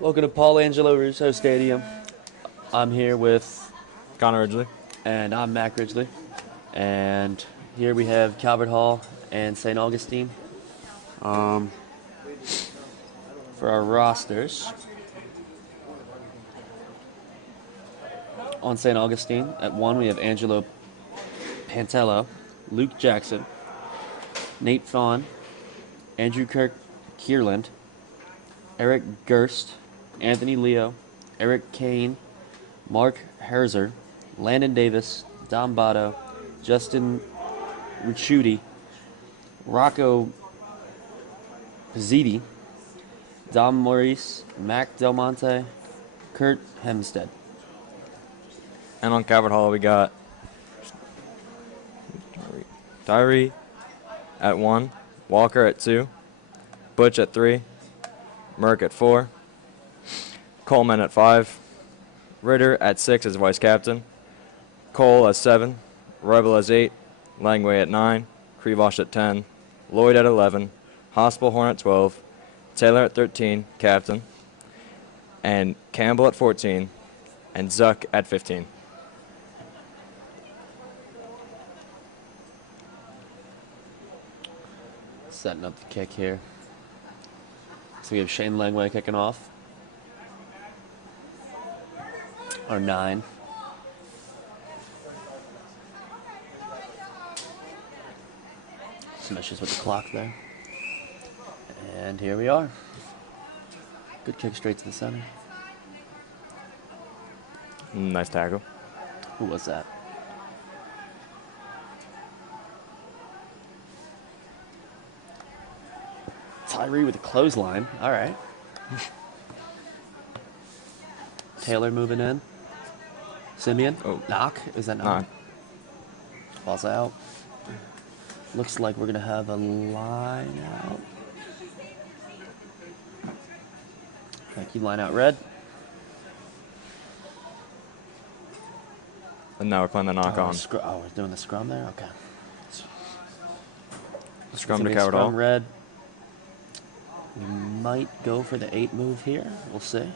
Welcome to Paul Angelo Russo Stadium. I'm here with, Connor Ridgely. and I'm Mac Ridgely. And here we have Calvert Hall and St. Augustine. For our rosters, on St. Augustine, at 1 we have Angelo Pantello, Luke Jackson, Nate Fawn, Andrew Kirk Kierland, Eric Gerst, Anthony Leo, Eric Kane, Mark Herzer, Landon Davis, Dom Botto, Justin Ricciuti, Rocco Pizziti, Dom Maurice, Mac Del Monte, Kurt Hemstead. And on Calvert Hall, we got Tyree at 1, Walker at 2, Butch at 3, Merck at 4, Coleman at 5, Ritter at 6 as vice captain, Cole at 7, Rebel at 8, Langway at 9, Krivosh at 10, Lloyd at 11, Hospital at 12, Taylor at 13, captain, and Campbell at 14, and Zuck at 15. Setting up the kick here. So we have Shane Langway kicking off. Our 9. Some issues with the clock there. And here we are. Good kick straight to the center. Nice tackle. Who was that? Tyree with a clothesline. All right. Taylor moving in. Simeon. Oh. Knock. Is that knock? Knock. Ball's out. Looks like we're going to have a line out. Thank you, line out red. And now we're playing the knock on. We're doing the scrum there? Okay. Scrum It's to gonna be a Calvert Hall. scrum red. We might go for the 8 move here. We'll see.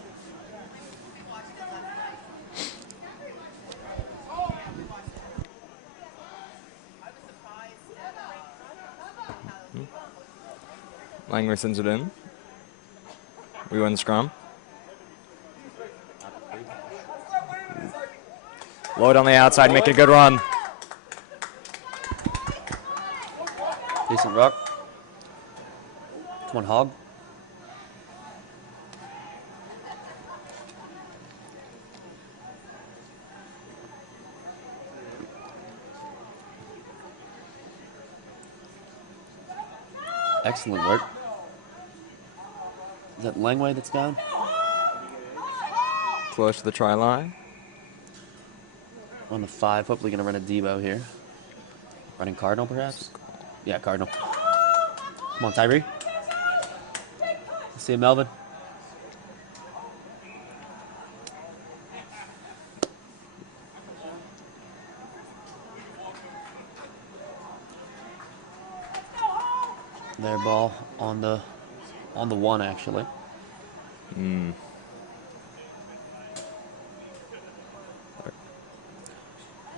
Langley sends it in. We win the scrum. Lloyd on the outside, making a good run. Decent ruck. Come on, Hog. Excellent work. Is that Langway that's down? Close to the try line. On the 5, hopefully going to run a Debo here. Running Cardinal, perhaps? Yeah, Cardinal. Come on, Tyree. See you, Melvin. Their ball on the 1, actually.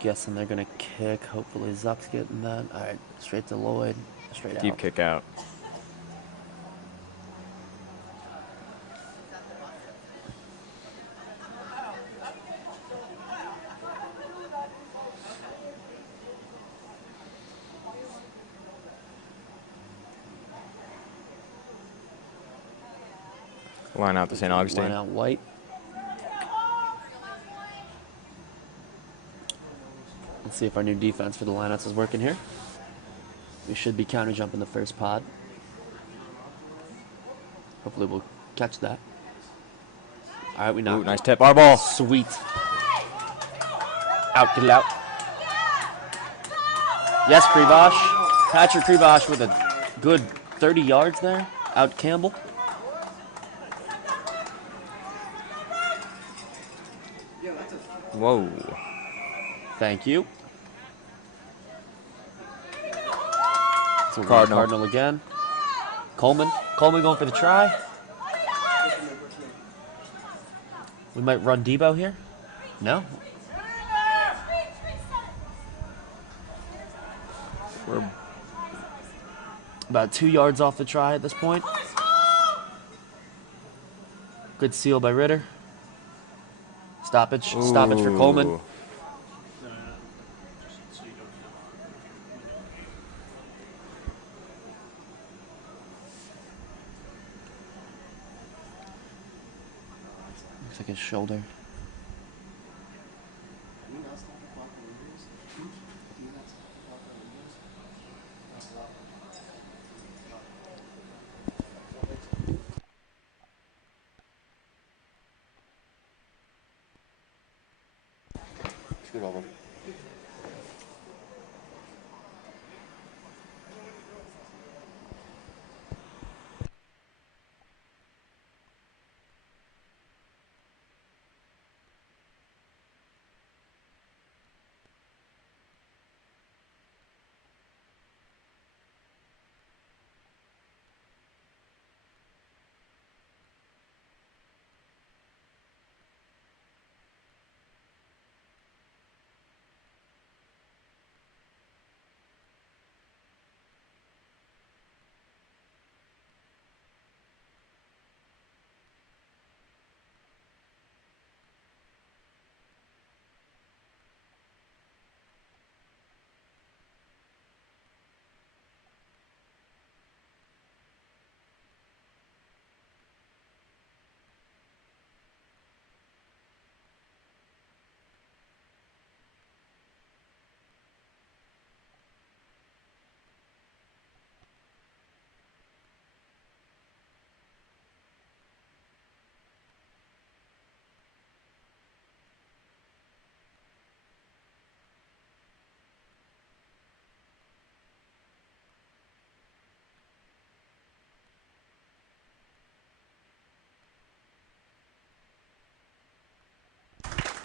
Guessing they're gonna kick. Hopefully Zuck's getting that. All right, straight to Lloyd. Straight Deep out. kick out. Line out to St. Augustine. Line out White. Let's see if our new defense for the lineouts is working here. We should be counter jumping the first pod. Hopefully we'll catch that. All right, we knocked. Ooh, nice tip. Our ball. Sweet. Out, get it out. Yes, Krivosh. Patrick Krivosh with a good 30 yards there. Out Campbell. Whoa. Thank you. So Cardinal again. Coleman going for the try. We might run Debo here. No? We're about 2 yards off the try at this point. Good seal by Ritter. Stoppage. Stoppage for Coleman. Ooh. Looks like his shoulder. Scoot over.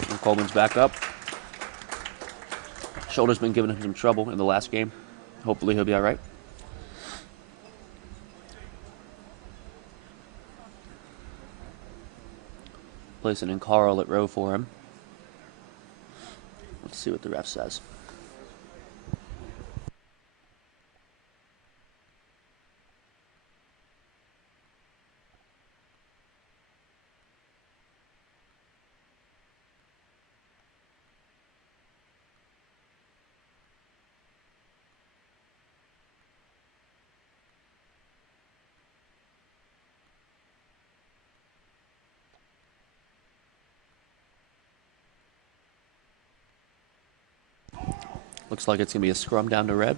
And Coleman's back up. Shoulder's been giving him some trouble in the last game. Hopefully he'll be all right. Placing in Carl at row for him. Let's see what the ref says. Looks like it's going to be a scrum down to red.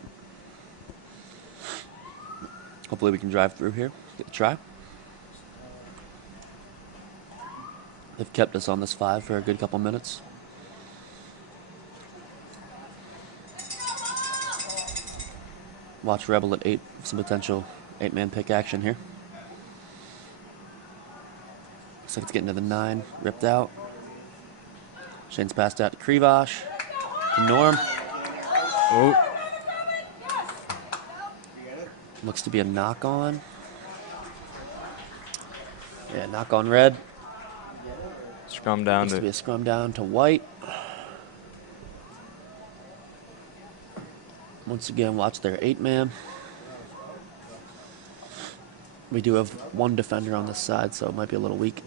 Hopefully we can drive through here, get a try. They've kept us on this 5 for a good couple minutes. Watch Rebel at 8, some potential 8-man pick action here. Looks like it's getting to the 9, ripped out. Shane's passed out to Krivosh, to Norm. Oh. Looks to be a knock on. Yeah, knock on red. Scrum down Looks to be a scrum down to white. Once again, watch their 8-man. We do have one defender on this side, so it might be a little weak.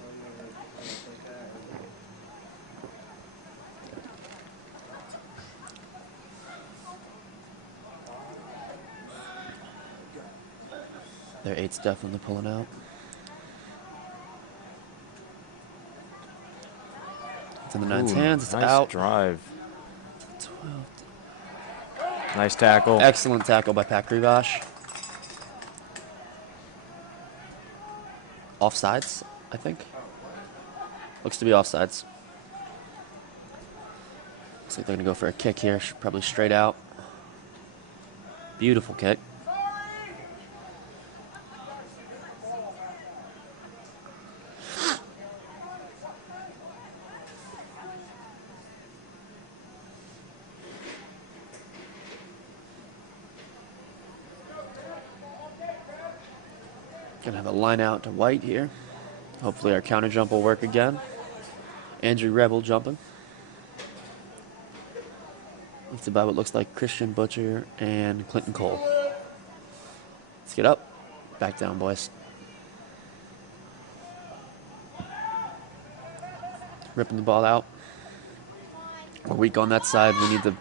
Their 8's definitely pulling out. It's in the 9's hands. It's nice out. Drive. 12. Nice tackle. Excellent tackle by Pat Krivosh. Offsides, I think. Looks to be offsides. Looks like they're going to go for a kick here, probably straight out. Beautiful kick. Gonna have a line out to white here. Hopefully our counter jump will work again. Andrew Rebel jumping. It's about what looks like Christian Butcher and Clinton Cole. Let's get up. Back down, boys. Ripping the ball out. We're weak on that side. We need the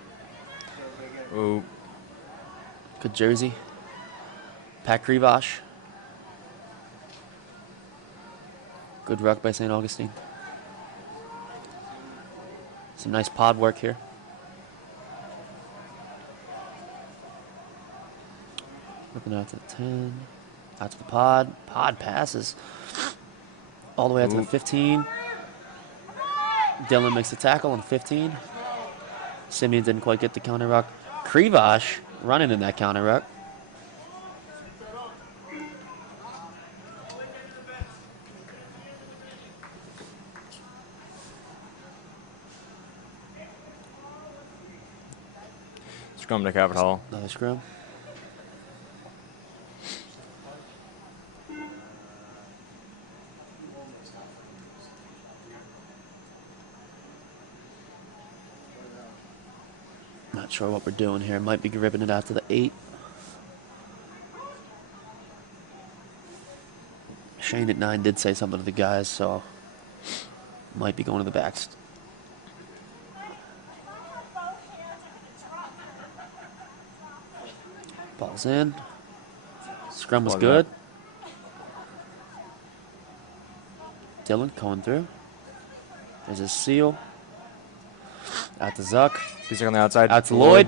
Ooh. good jersey. Pat Krivosh. Good ruck by St. Augustine. Some nice pod work here. Ripping out to the 10. Out to the pod. Pod passes. All the way out to the 15. Dylan makes a tackle on 15. Simeon didn't quite get the counter ruck. Krivosh running in that counter ruck. Scrum to Capitol. Another scrum. Not sure what we're doing here. Might be ripping it out to the 8. Shane at 9 did say something to the guys, so might be going to the backs. Ball's in. Scrum was good. Dylan going through. There's a seal. Out to Zuck. He's on the outside. Out to Lloyd.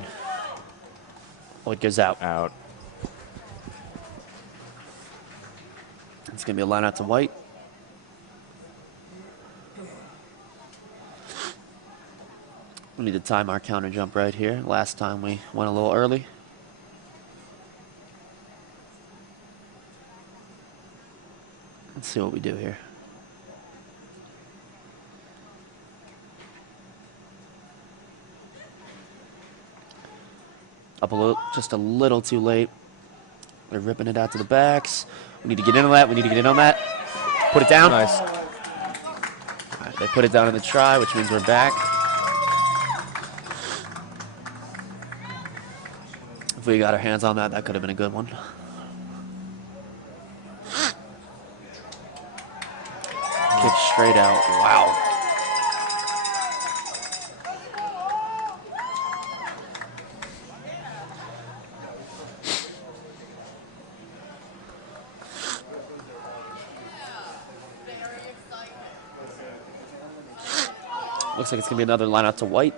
Lloyd goes out. Out. It's going to be a line out to White. We need to time our counter jump right here. Last time we went a little early. Let's see what we do here. Up a little, just a little too late. They're ripping it out to the backs. We need to get in on that. We need to get in on that. Put it down. Nice. All right, they put it down in the try, which means we're back. If we got our hands on that, that could have been a good one. Kick straight out. Wow. Looks like it's going to be another line out to White.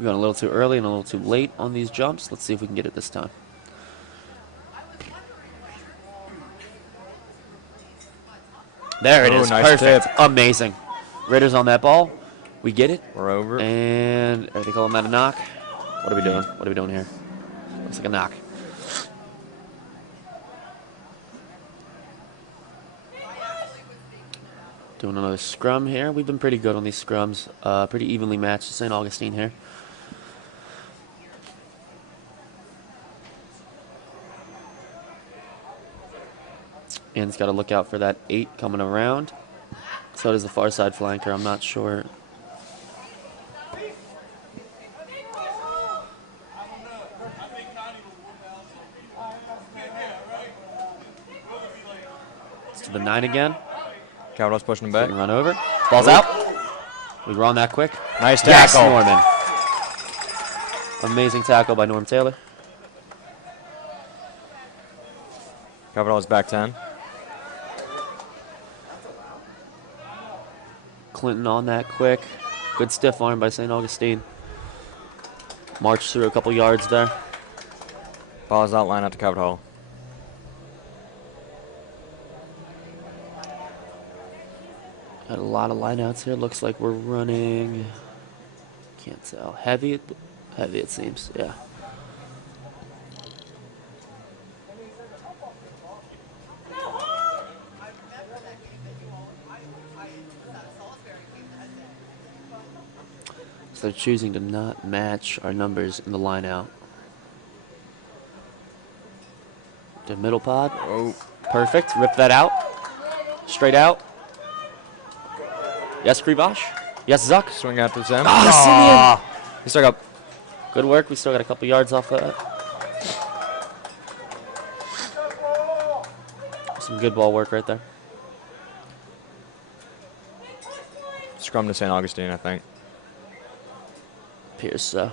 We went a little too early and a little too late on these jumps. Let's see if we can get it this time. There it is. Nice Perfect. tip. Amazing. Ritter's on that ball. We get it. We're over. And are they calling that a knock? What are we doing? What are we doing here? Looks like a knock. Doing another scrum here. We've been pretty good on these scrums. Pretty evenly matched. St. Augustine here. Ian's got to look out for that 8 coming around. So does the far side flanker. I'm not sure. It's to the 9 again. Capitol's pushing him back. Run over. Ball's out. We were on that quick. Nice tackle. Yes, Norman. Amazing tackle by Norm Taylor. Capitol's back 10. Clinton on that quick. Good stiff arm by St. Augustine. Marched through a couple yards there. Ball's out, line out to Capitol. Got a lot of lineouts here. Looks like we're running. Can't tell. Heavy it seems. Yeah. So they're choosing to not match our numbers in the lineout. The middle pod. Oh. Perfect. Rip that out. Straight out. Yes, Krivosh. Yes, Zuck. Swing out to Sam. Ah, He stuck up. Simeon. Good work. We still got a couple yards off that. Some good ball work right there. Scrum to St. Augustine, I think. Appears so.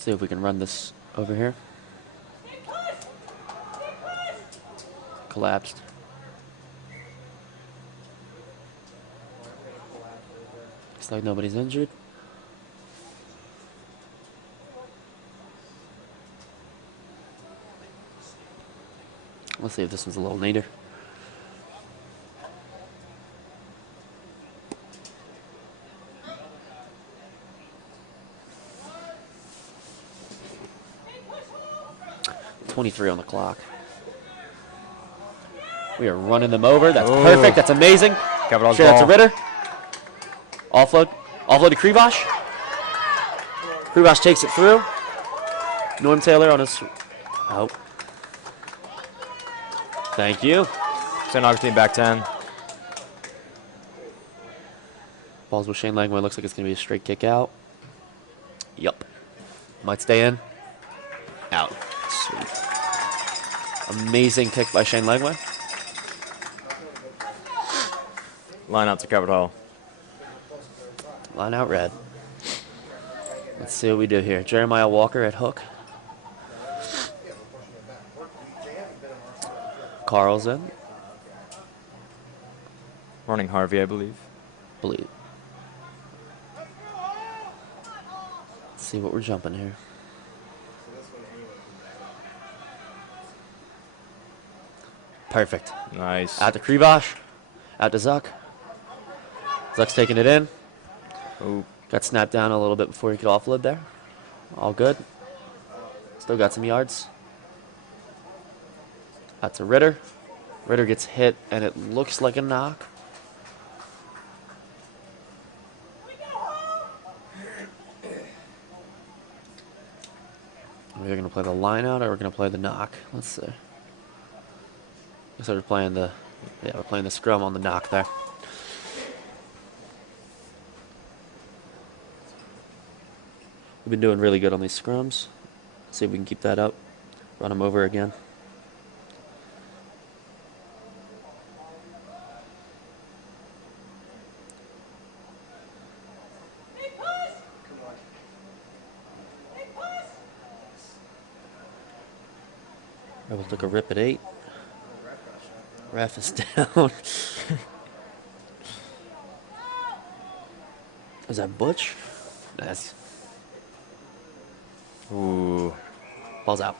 See if we can run this over here. Collapsed. Looks like nobody's injured. Let's see if this one's a little neater. .23 on the clock. We are running them over. That's perfect. That's amazing. Capital's Straight out to ball. Ritter. Offload. Offload to Krivosh. Krivosh takes it through. Norm Taylor on his... Oh. Thank you. St. Augustine back 10. Balls with Shane Langway. Looks like it's going to be a straight kick out. Yup. Might stay in. Out. Sweet. Amazing kick by Shane Langway. Line out to Capital. Line out red. Let's see what we do here. Jeremiah Walker at hook. Carl's in. Running Harvey, I believe. Let's see what we're jumping here. Perfect. Nice. Out to Krivosh. Out to Zuck. Zuck's taking it in. Ooh. Got snapped down a little bit before he could offload there. All good. Still got some yards. Out to Ritter. Ritter gets hit, and it looks like a knock. We're going to play the line out, or we're going to play the knock. Let's see. So we're playing the, we're playing the scrum on the knock there. We've been doing really good on these scrums. See if we can keep that up. Run them over again. Rebel took a rip at 8. Ref is down. Is that Butch? That's Ooh. ball's out.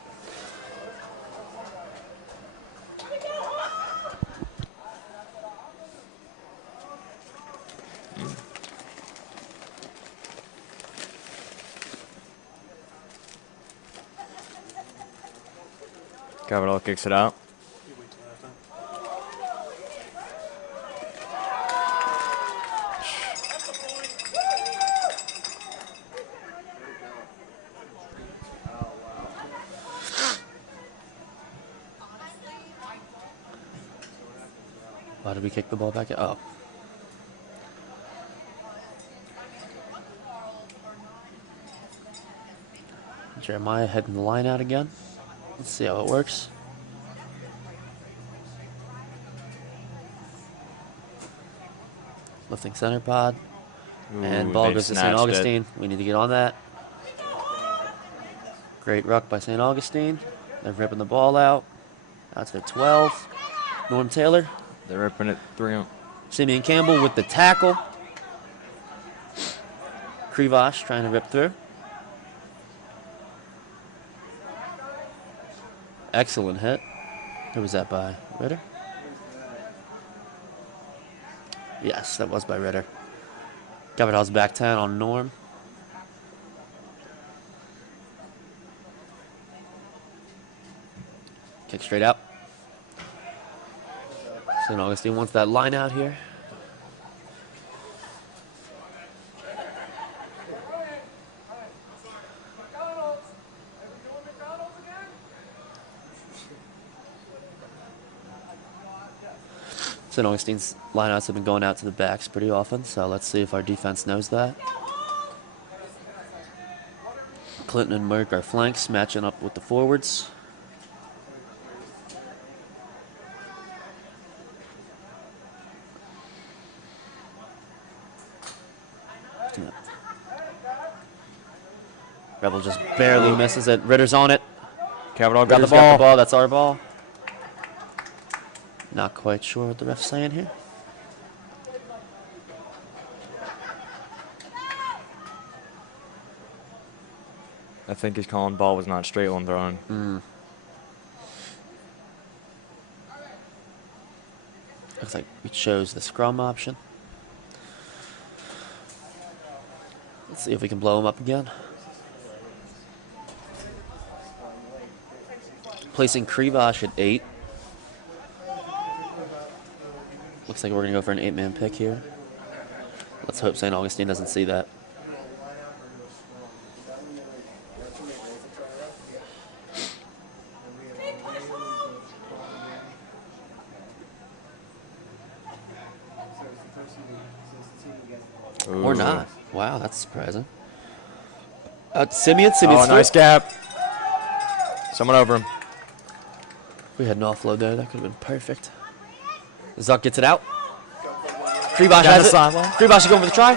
Capital kicks it out. Why did we kick the ball back? Oh. Jeremiah heading the line out again. Let's see how it works. Lifting center pod. And Ooh, ball they goes to St. snatched Augustine. We need to get on that. Great ruck by St. Augustine. They're ripping the ball out. That's their 12. Norm Taylor. They're ripping it 3. Simeon Campbell with the tackle. Krivosh trying to rip through. Excellent hit. Who was that by? Ritter? Yes, that was by Ritter. Capital's back 10 on Norm. Kick straight out. St. Augustine wants that line out here. St. Augustine's lineouts have been going out to the backs pretty often, so let's see if our defense knows that. Clinton and Merck are flanks, matching up with the forwards. Rebel just barely misses it. Ritter's on it. Capital got the Ritter's got the ball. ball. That's our ball. Not quite sure what the ref's saying here. I think he's calling ball was not straight when thrown. Looks like we chose the scrum option. Let's see if we can blow him up again. Placing Krivosh at 8. Looks like we're going to go for an 8-man pick here. Let's hope St. Augustine doesn't see that. Or not. Wow, that's surprising. Simeon. Oh, nice gap. Someone over him. We had an offload there. That could have been perfect. Zuck gets it out. Krivosh has it. Krivosh is going for the try.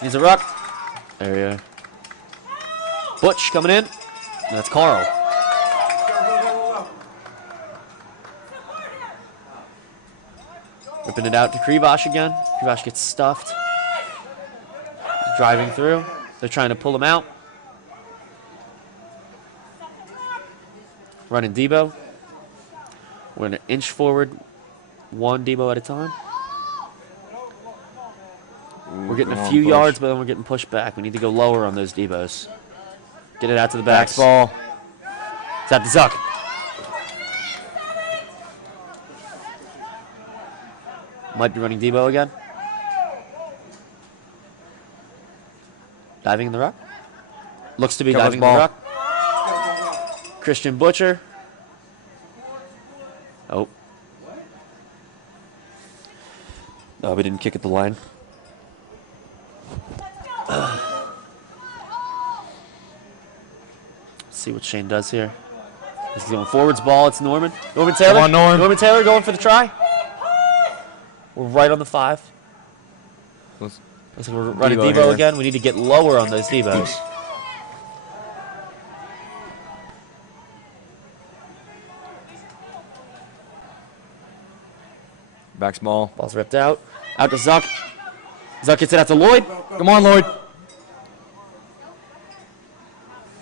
Needs a ruck. There you are. Butch coming in. And that's Carl. Whipping it out to Krivosh again. Krivosh gets stuffed. Driving through. They're trying to pull him out. Running Debo. We're going to inch forward one Debo at a time. We're getting a few yards, but then we're getting pushed back. We need to go lower on those Debos. Get it out to the backs. Ball. It's at the Zuck. Might be running Debo again. Diving in the ruck. Looks to be diving in the ruck. Christian Butcher. Oh. No, we didn't kick at the line. See what Shane does here. He's going forwards ball. It's Norman. Norman Taylor. Come on, Norm. Norman Taylor going for the try. We're right on the 5. Looks like we're running Debo again. We need to get lower on those Debos. Back small. Ball's ripped out. Out to Zuck. Zuck gets it out to Lloyd. Come on, Lloyd.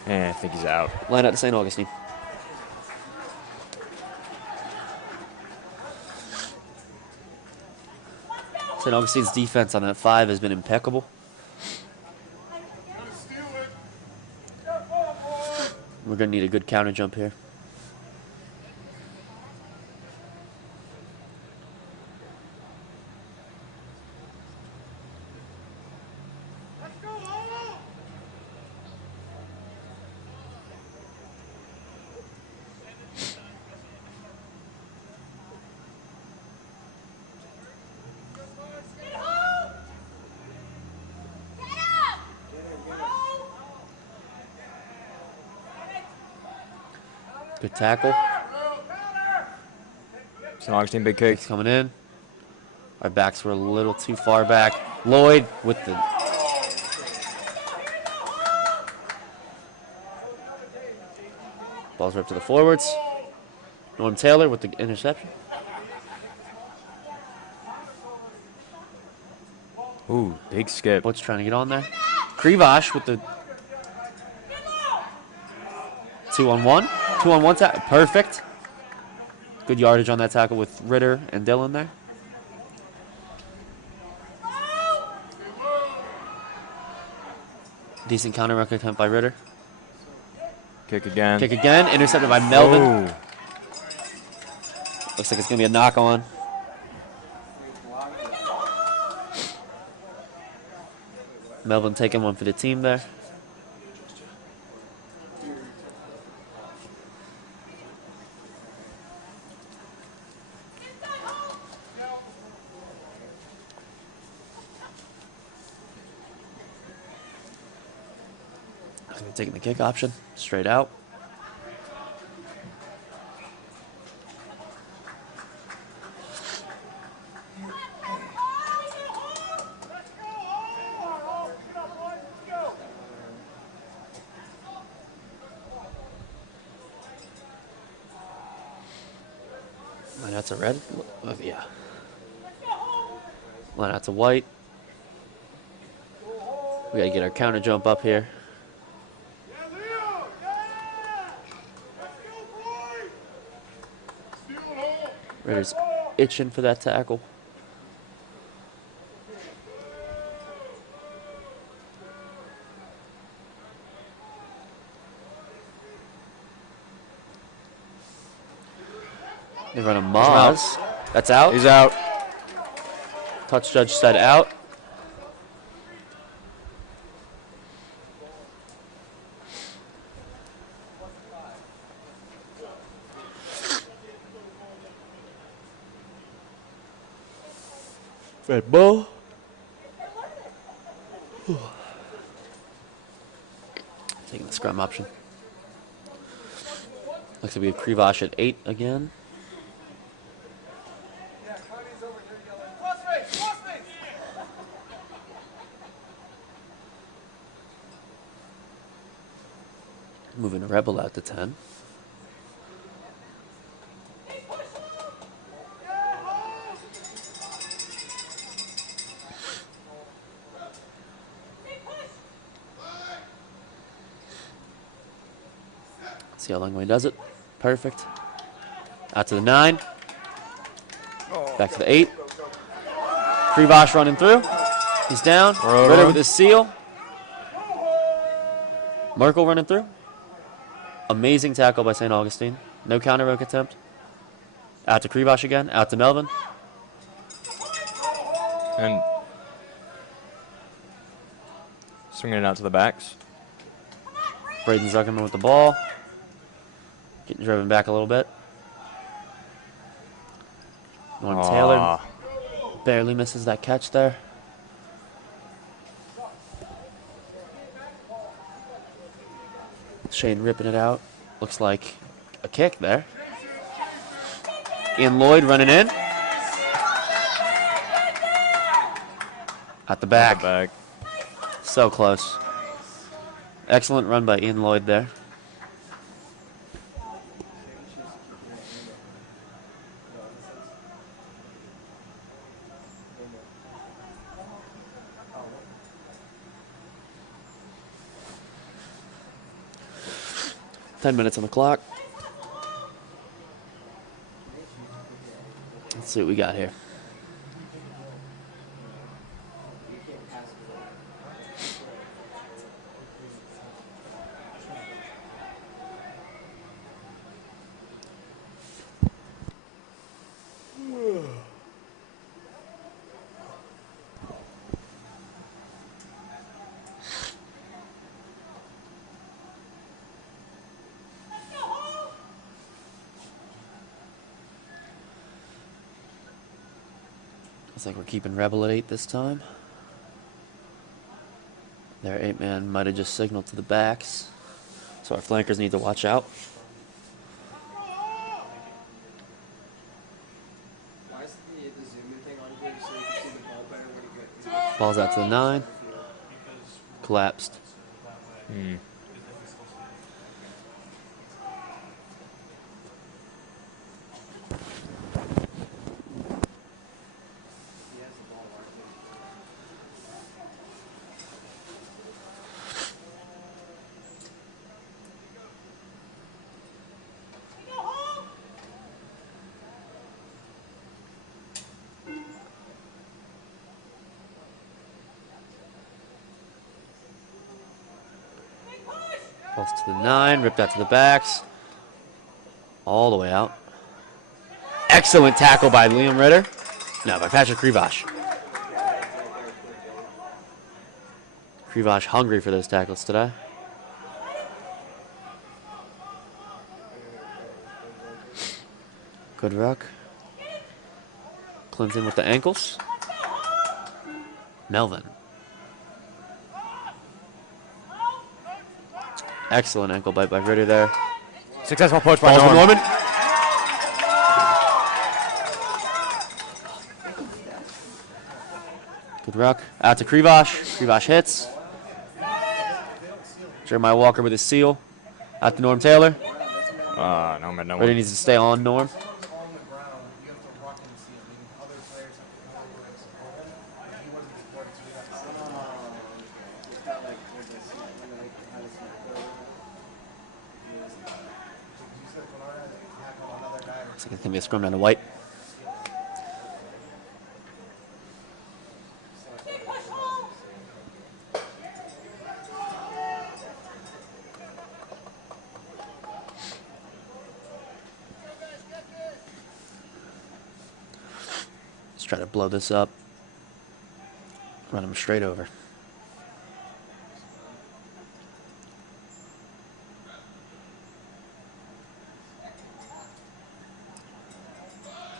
And I think he's out. Line out to St. Augustine. St. Augustine's defense on that 5 has been impeccable. We're going to need a good counter jump here. Good tackle. St. Augustine, big kick. He's coming in. Our backs were a little too far back. Lloyd with the... Ball's ripped to the forwards. Norm Taylor with the interception. Ooh, big skip. Butch trying to get on there. Krivosh with the 2-on-1. 2-on-1 tackle. Perfect. Good yardage on that tackle with Ritter and Dillon there. Decent counter ruck attempt by Ritter. Kick again. Kick again. Intercepted by Melvin. Oh. Looks like it's going to be a knock on. Melvin taking one for the team there. Taking the kick option, straight out. Line out to red. Oh, yeah. Line out to white. We gotta get our counter jump up here. Raiders itching for that tackle. They run a Maz. That's out. He's out. Touch judge said out. Red ball. Taking the scrum option. Looks like we have Krivosh at 8 again. Moving a Rebel out to 10. See how Langway does it. Perfect. Out to the 9. Back to the 8. Krivosh running through. He's down. Ritter with his seal. Merkel running through. Amazing tackle by St. Augustine. No counter roke attempt. Out to Krivosh again. Out to Melvin. And swinging it out to the backs. Braden Zuckerman with the ball. Getting driven back a little bit. Norm Taylor barely misses that catch there. Shane ripping it out. Looks like a kick there. Ian Lloyd running in. At the back. So close. Excellent run by Ian Lloyd there. Ten minutes on the clock. Let's see what we got here. Looks like we're keeping Rebel at 8 this time. Their 8-man might have just signaled to the backs, so our flankers need to watch out. Ball's out to the 9. Collapsed. Pulse to the 9, ripped out to the backs. All the way out. Excellent tackle by Liam Ritter. No, by Patrick Krivosh. Krivosh hungry for those tackles today. Good ruck. Clinton with the ankles. Melvin. Excellent ankle bite by Ritter there. Successful push by Balls with Norman. Norman. Good ruck. Out to Krivosh. Krivosh hits. Jeremiah Walker with his seal. Out to Norm Taylor. Norman, no Ritter one. needs to stay on Norm. Looks like it's going to be a scrum down to White. Let's try to blow this up. Run him straight over.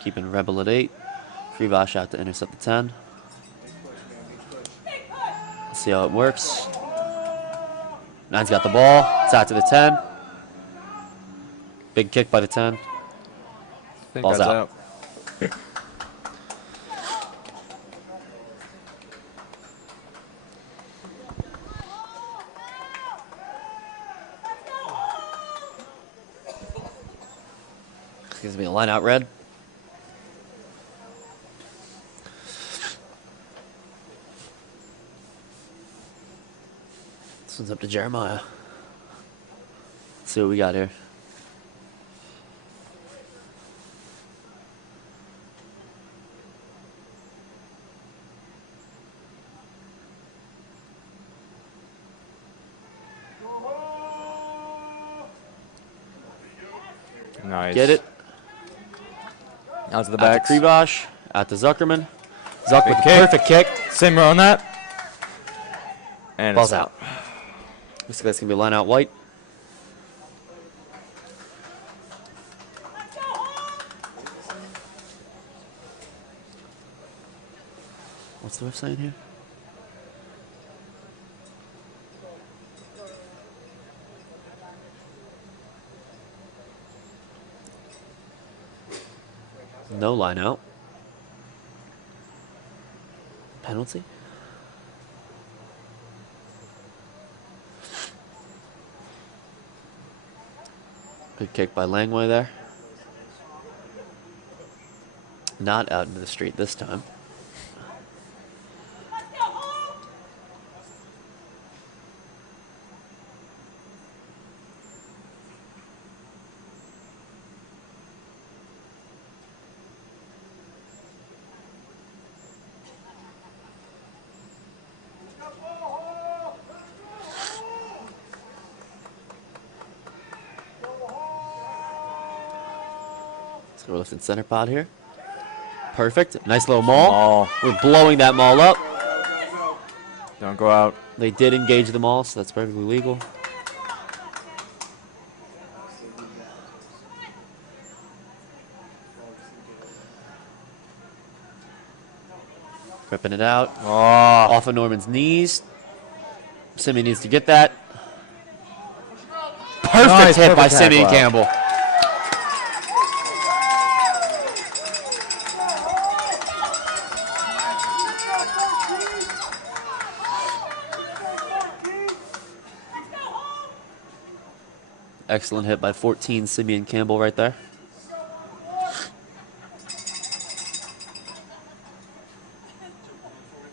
Keeping Rebel at 8. Krivosh out to intercept the 10. Let's see how it works. 9's got the ball. It's out to the 10. Big kick by the 10. Ball's out. It's going to be a line out red. This one's up to Jeremiah. Let's see what we got here. Nice. Get it. Out to the Out back. to Krivosh. Out to Zuckerman. Zuck with a kick. perfect kick. Same row on that. And Ball's it's out. Looks like that's going to be a line out White. What's the ref saying here? No line out. Penalty? Good kick by Langway there. Not out into the street this time. Let's go left and center pod here. Perfect. Nice little maul. We're blowing that maul up. Don't go out. They did engage the maul, so that's perfectly legal. Ripping it out. Off of Norman's knees. Simeon needs to get that. Perfect hit by Simeon Campbell. Excellent hit by 14, Simeon Campbell right there.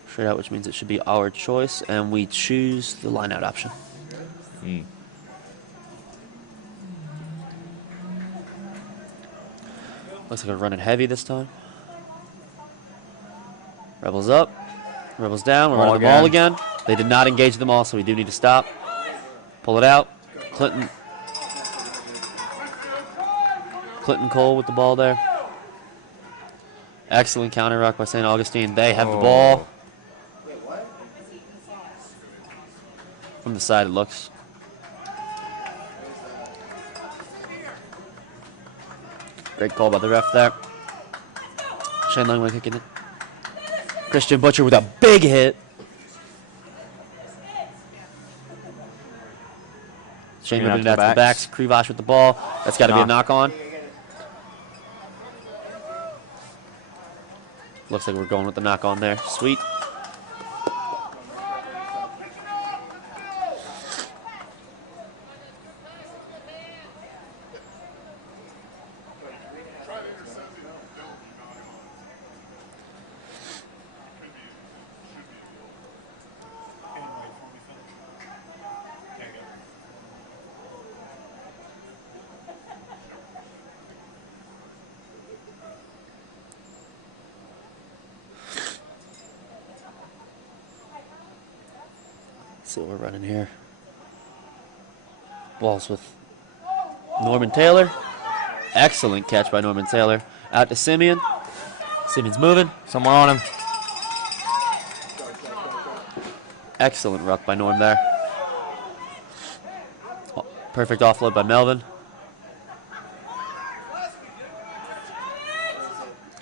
Straight out, which means it should be our choice, and we choose the line out option. Looks like we're running heavy this time. Rebels up, Rebels down, we're running the ball again. They did not engage the maul, so we do need to stop. Pull it out. Clinton Cole with the ball there. Excellent counter ruck by St. Augustine. They have the ball. From the side, it looks. Great call by the ref there. Shane Langway kicking it. Christian Butcher with a big hit. Shane moving it out to the backs. Krivosh with the ball. That's got to be a knock on. Looks like we're going with the knock on there. Sweet. Let's see what we're running here. Balls with Norman Taylor. Excellent catch by Norman Taylor. Out to Simeon. Simeon's moving. Someone on him. Excellent ruck by Norm there. Perfect offload by Melvin.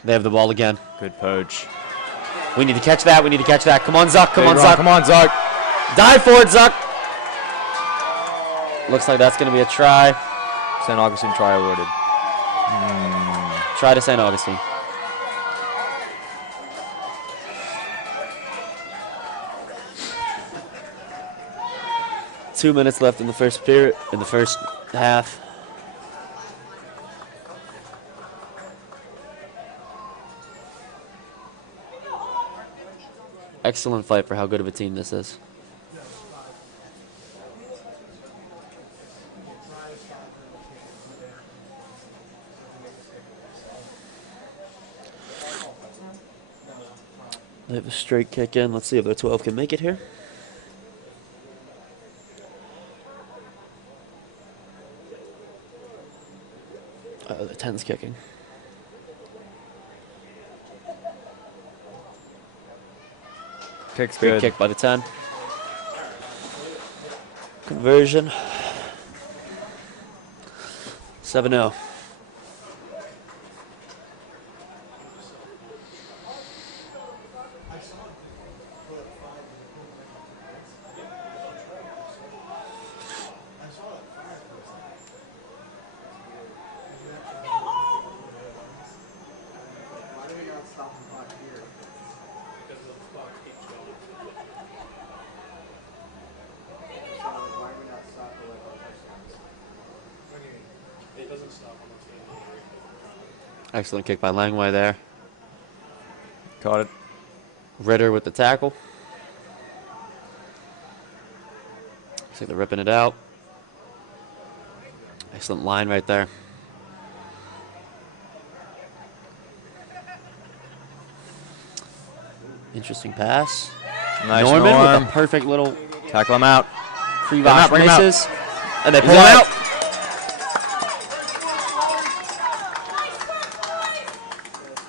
They have the ball again. Good poach. We need to catch that. We need to catch that. Come on, Zuck. Come on, Zuck. Come on, Zuck. Dive for it, Zuck. Looks like that's going to be a try. St. Augustine try awarded. Try to St. Augustine. Two minutes left in the first period, in the first half. Excellent fight for how good of a team this is. They have a straight kick in. Let's see if the 12 can make it here. The 10's kicking. Kick's Great good. kick by the 10. Conversion. 7-0. Excellent kick by Langway there. Caught it. Ritter with the tackle. Looks like they're ripping it out. Excellent line right there. Interesting pass. Nice Norman Norm. with a perfect little Tackle him out. Krivosh Bring him out. misses. And they pull him out.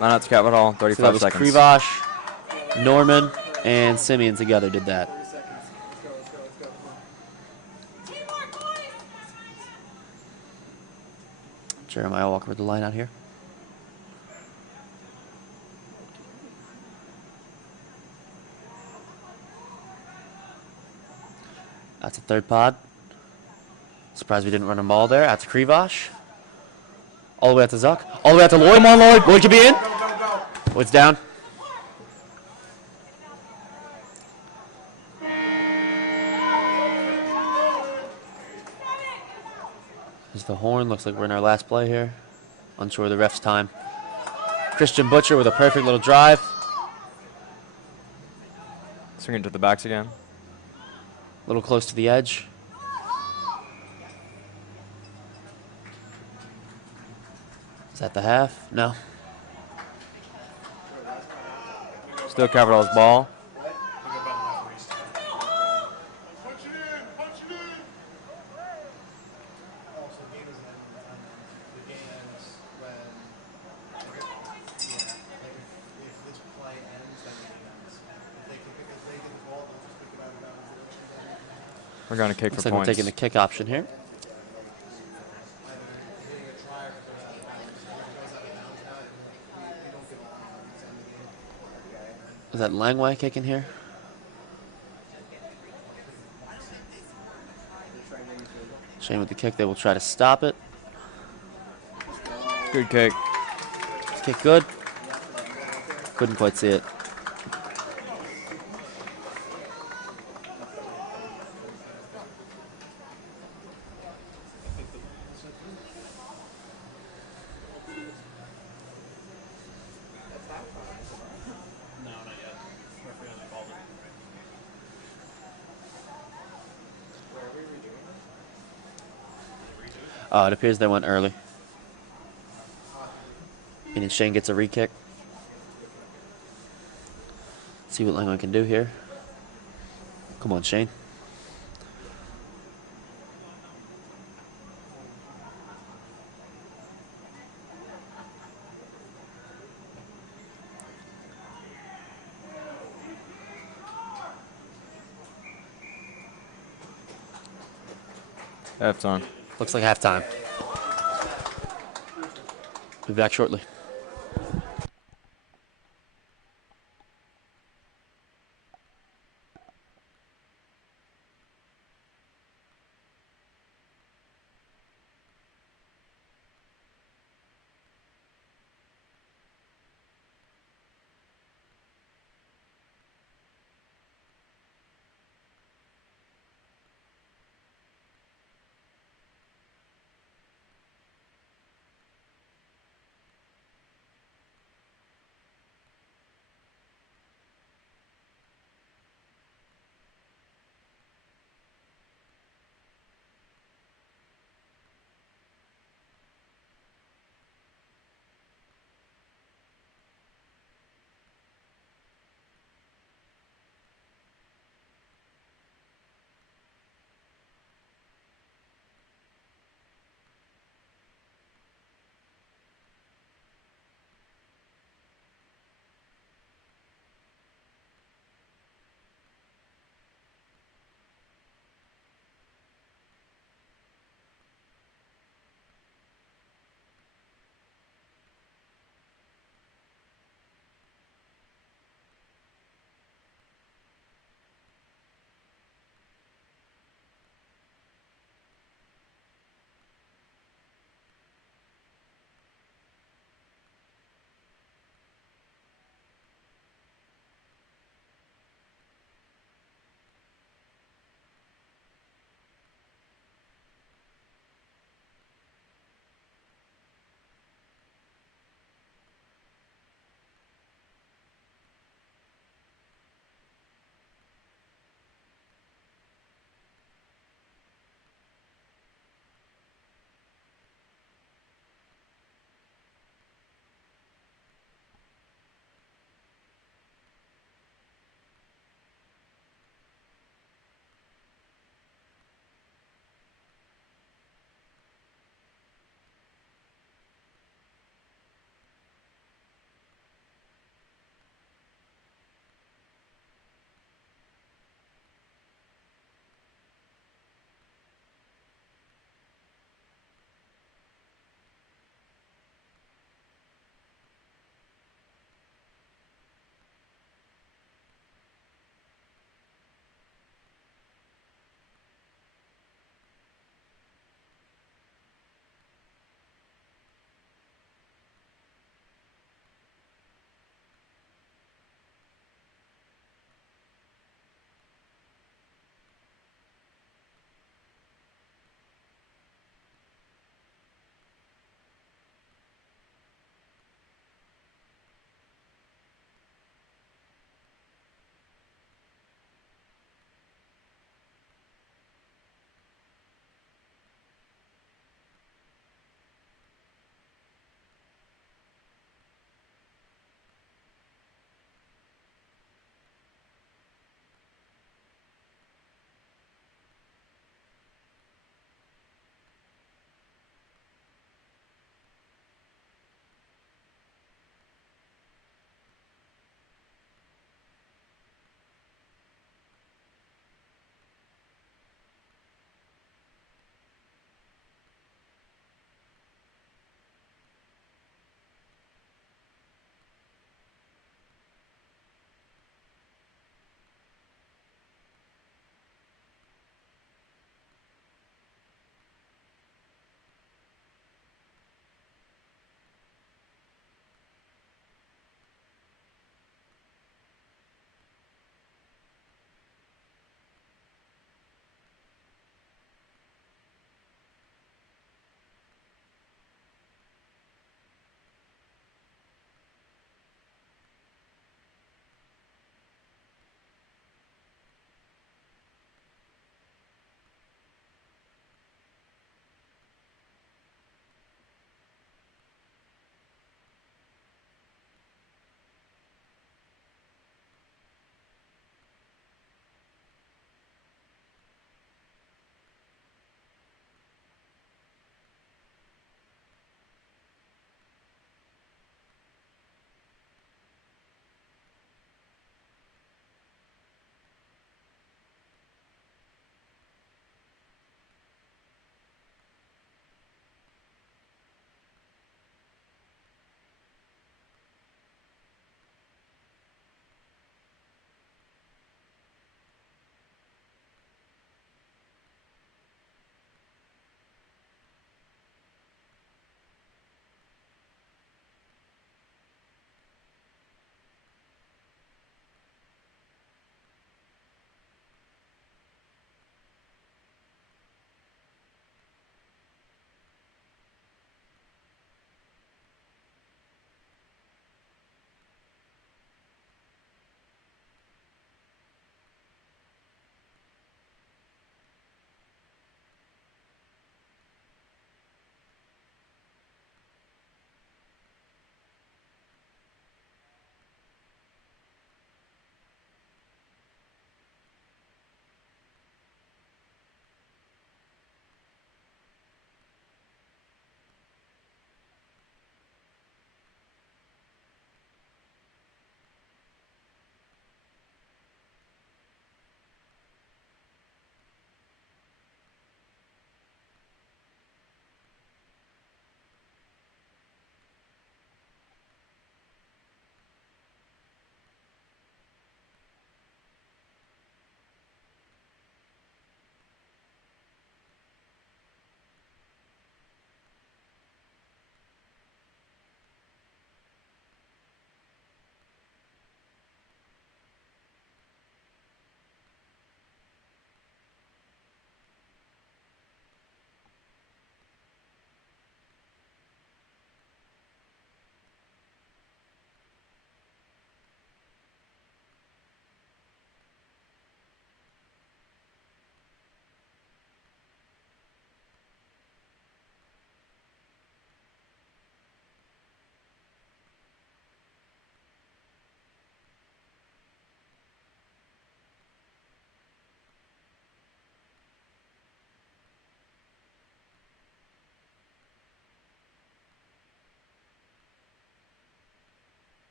Man out to Capitol. 35 So that was seconds. Krivosh, Norman, and Simeon together did that. Jeremiah Walker with the line out here. That's a third pod. Surprised we didn't run a maul there. Out to Krivosh. All the way out to Zuck. All the way out to Lloyd. Come on, Lloyd. Lloyd could be in. Lloyd's down. There's the horn. Looks like we're in our last play here. Unsure of the ref's time. Christian Butcher with a perfect little drive. Swing it to the backs again. A little close to the edge. Is that the half? No. Still Capitol's ball. We're going to kick Looks for like we're points. taking the kick option here. Is that Langway kicking here? Shane with the kick. They will try to stop it. Good kick. Kick good. Couldn't quite see it. It appears they went early. Meaning Shane gets a re-kick. See what Langway can do here. Come on, Shane. Halftime. Looks like halftime. Be back shortly.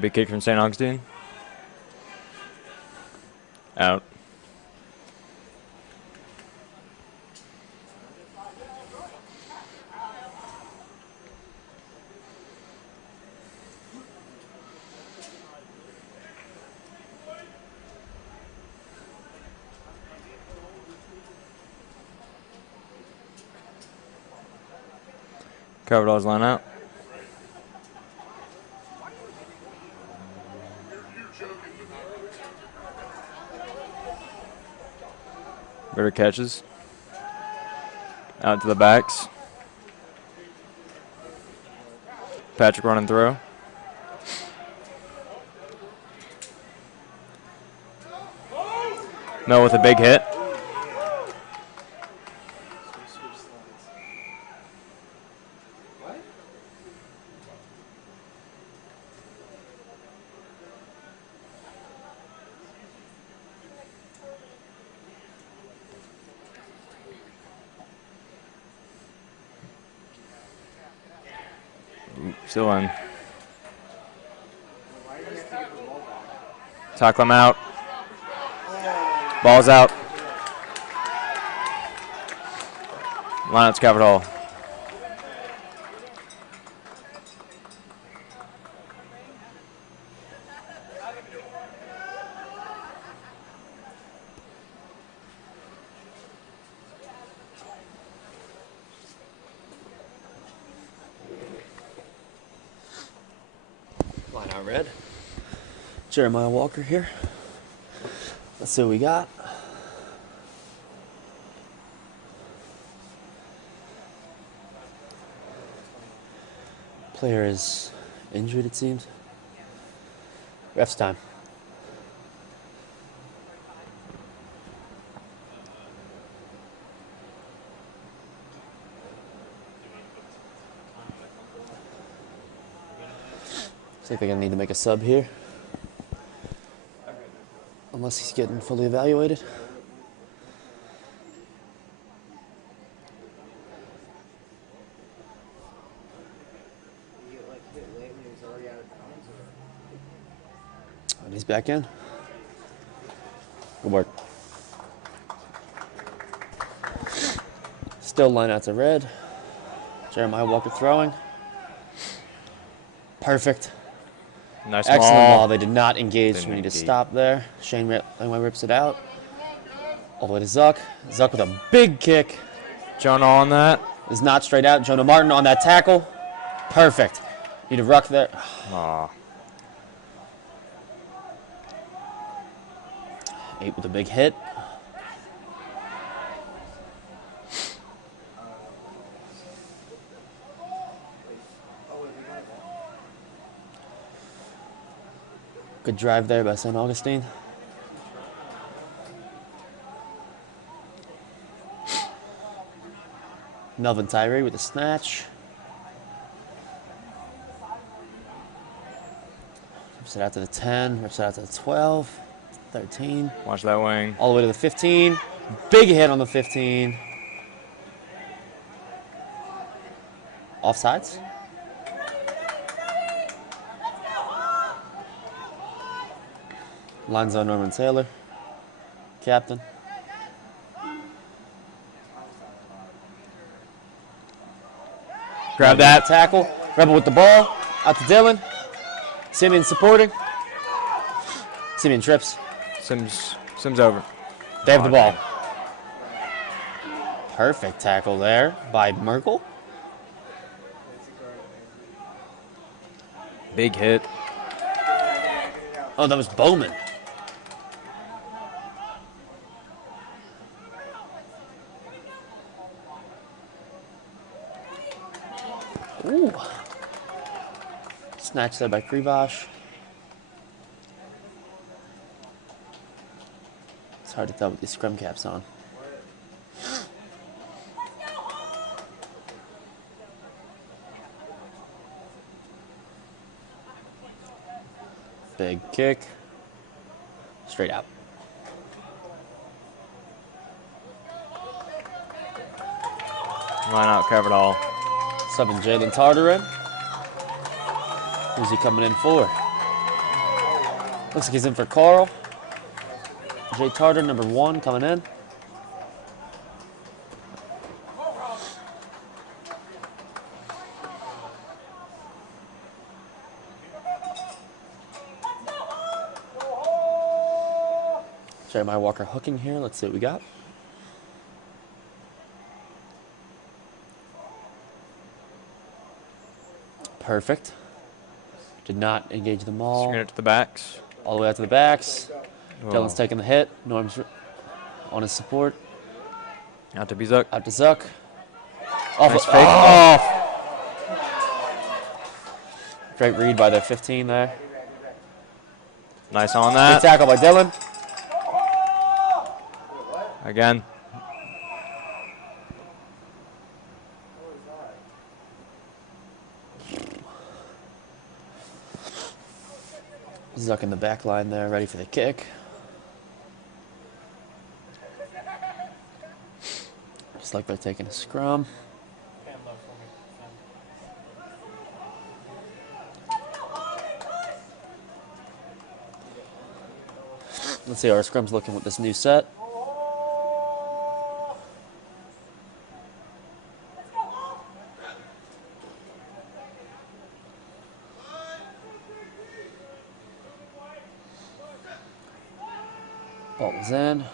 Big kick from St. Augustine. Out. Covered all's line out. Ritter catches. Out to the backs. Patrick running through. Mel with a big hit. Still in. Tackle him out. Ball's out. Lineout's covered all. Line out red. Jeremiah Walker here. Let's see what we got. Player is injured, it seems. Ref's time. Looks like they're gonna need to make a sub here. Unless he's getting fully evaluated. And he's back in. Good work. Still line out to red. Jeremiah Walker throwing. Perfect. Nice Excellent ball. ball. They did not engage. Didn't We need to engage. stop there. Shane Langway rips it out. All the way to Zuck. Zuck with a big kick. Jonah on that. Is not straight out. Jonah Martin on that tackle. Perfect. Need a ruck there. Aw. 8 with a big hit. Good drive there by St. Augustine. Melvin Tyree with a snatch. Rips it out to the 10, rips it out to the 12, 13. Watch that wing. All the way to the 15. Big hit on the 15. Offsides. Lines on Norman Taylor. Captain. Grab that. Tackle. Rebel with the ball. Out to Dylan. Simeon supporting. Simeon trips. Sims over. They have the ball. Perfect tackle there by Merkel. Big hit. Oh, that was Bowman. Ooh. Snatched there by Krivosh. It's hard to tell with these scrum caps on. Big kick. Straight out. Line out, covered all. Subbing Jalen Tartarin. Who's he coming in for? Looks like he's in for Carl. Jay Tarter, number 1, coming in. Jeremiah Walker hooking here. Let's see what we got. Perfect. Did not engage the maul. Screen it to the backs. All the way out to the backs. Whoa. Dylan's taking the hit. Norm's on his support. Out to Zuck. Out to Zuck. Off. Nice fake. Off. Great read by the 15 there. Nice on Good that. tackle by Dylan. Again. Zuck in the back line there, ready for the kick. Just like they're taking a scrum. Let's see how our scrum's looking with this new set. Ball was in.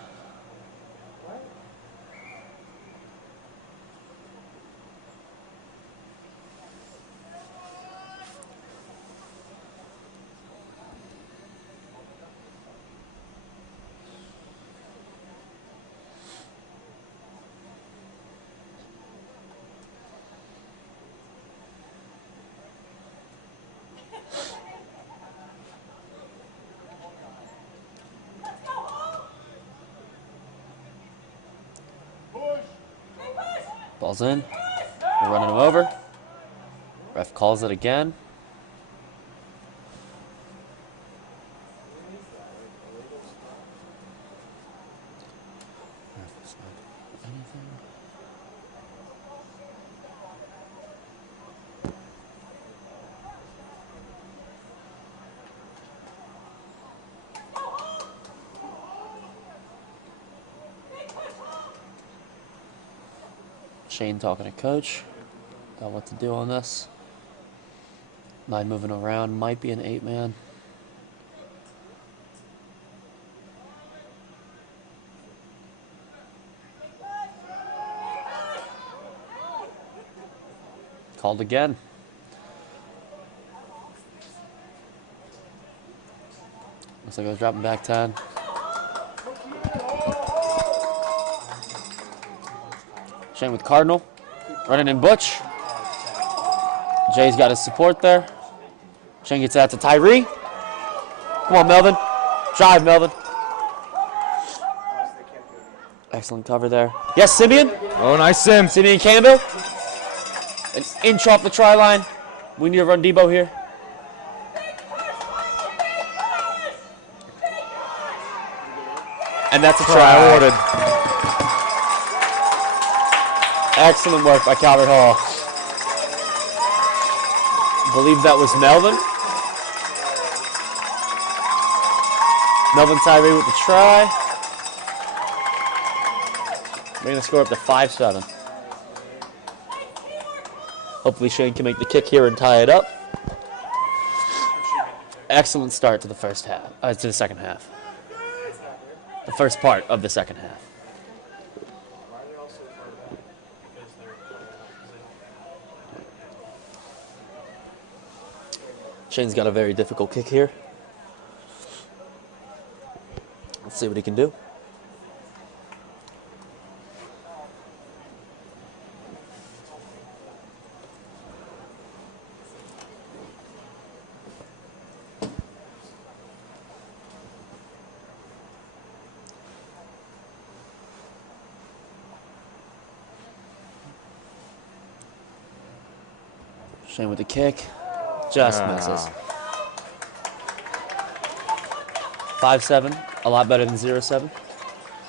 Ball's in. We're running him over. Ref calls it again. Shane talking to coach about what to do on this. Line moving around, might be an 8-man. Called again. Looks like I was dropping back 10. Shane with Cardinal. Running in Butch. Jay's got his support there. Shane gets that to Tyree. Come on, Melvin. Drive, Melvin. Excellent cover there. Yes, Simeon. Oh, nice sim. Simeon Campbell. An inch off the try line. We need to run Debo here. And that's a try awarded. Excellent work by Calvert Hall. Believe that was Melvin. Melvin Tyree with the try. We're going to score up to 5-7. Hopefully Shane can make the kick here and tie it up. Excellent start to the first half, to the second half. The first part of the second half. Shane's got a very difficult kick here. Let's see what he can do. Shane with the kick. Just misses. 5-7, a lot better than 0-7.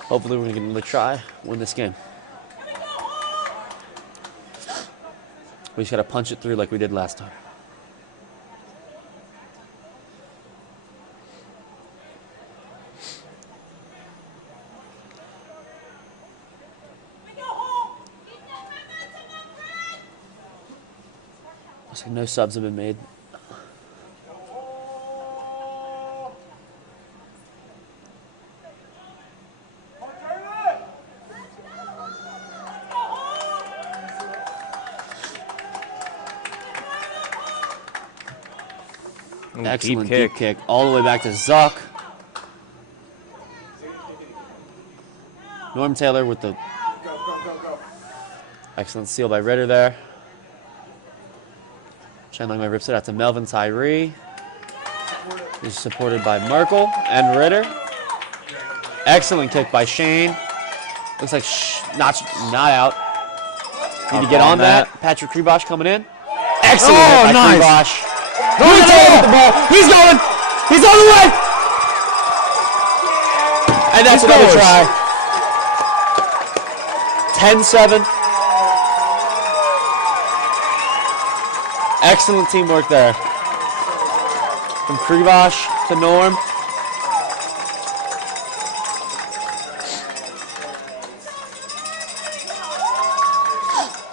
Hopefully we're going to get another try, win this game. We just got to punch it through like we did last time. Looks like no subs have been made. Ooh, Excellent deep kick all the way back to Zuck. Norm Taylor with the excellent steal by Ritter there. Chen Langway rips it out to Melvin Tyree. He's supported by Merkel and Ritter. Excellent kick by Shane. Looks like not out. Need to get on that. Patrick Kribosh coming in. Excellent hit by Kribosh. Norm Taylor with the ball. He's going. He's on the way. And that's another try. 10-7. Excellent teamwork there. From Kribosh to Norm.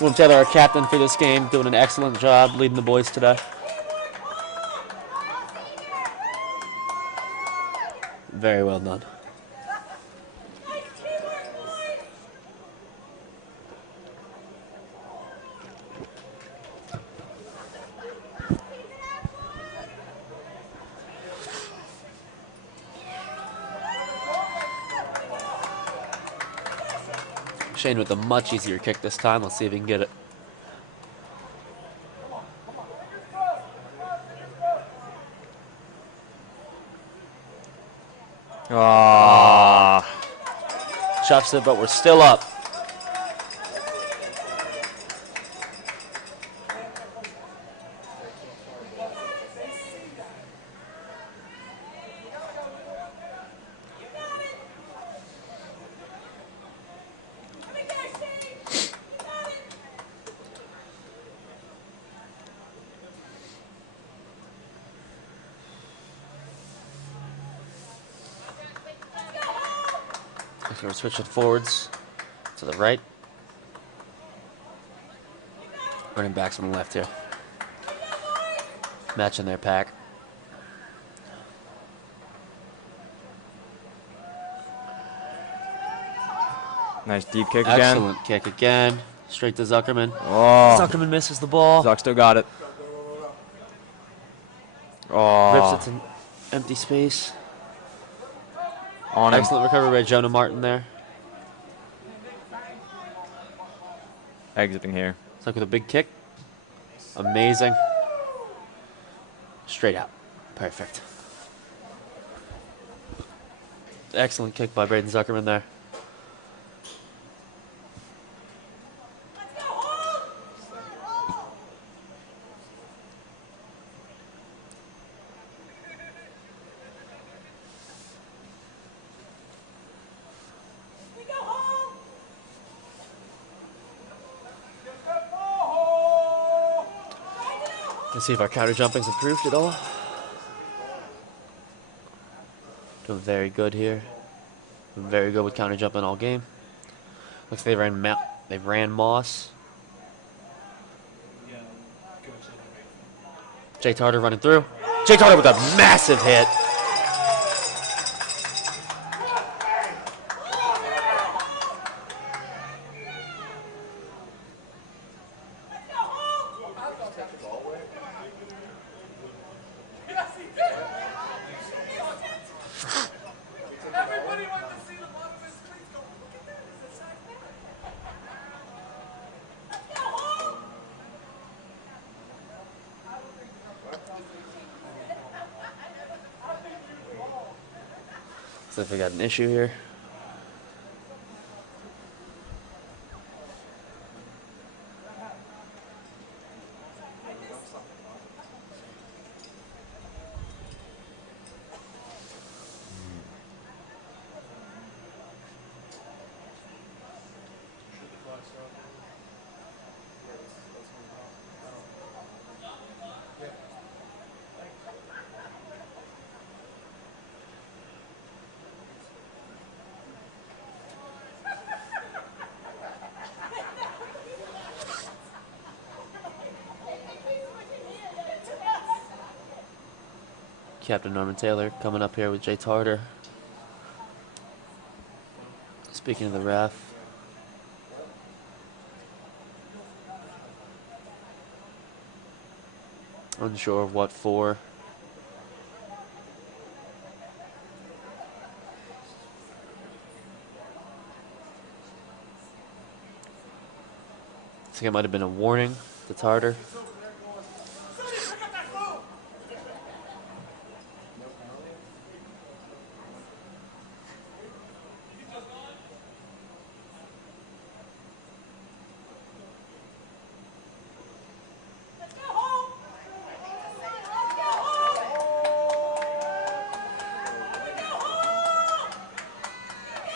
Norm Taylor, our captain for this game, doing an excellent job leading the boys today. Very well done. Shane with a much easier kick this time. Let's see if he can get it. Chuffs it, but we're still up. So we're switching forwards to the right. Running backs on the left here. Matching their pack. Nice deep kick again. Excellent kick again. Straight to Zuckerman. Oh. Zuckerman misses the ball. Zuck still got it. Oh. Rips it to empty space. On him. Excellent recovery by Jonah Martin there. Exiting here. Zuck with a big kick. Amazing. Straight out. Perfect. Excellent kick by Braden Zuckerman there. Let's see if our counter jumping's improved at all. Doing very good here. Doing very good with counter jumping all game. Looks like they ran Moss. Jay Tarter running through. Jay Tarter with a massive hit. So if we got an issue here. Captain Norman Taylor coming up here with Jay Tarter. Speaking of the ref. Unsure of what for. I think it might have been a warning to Tarter.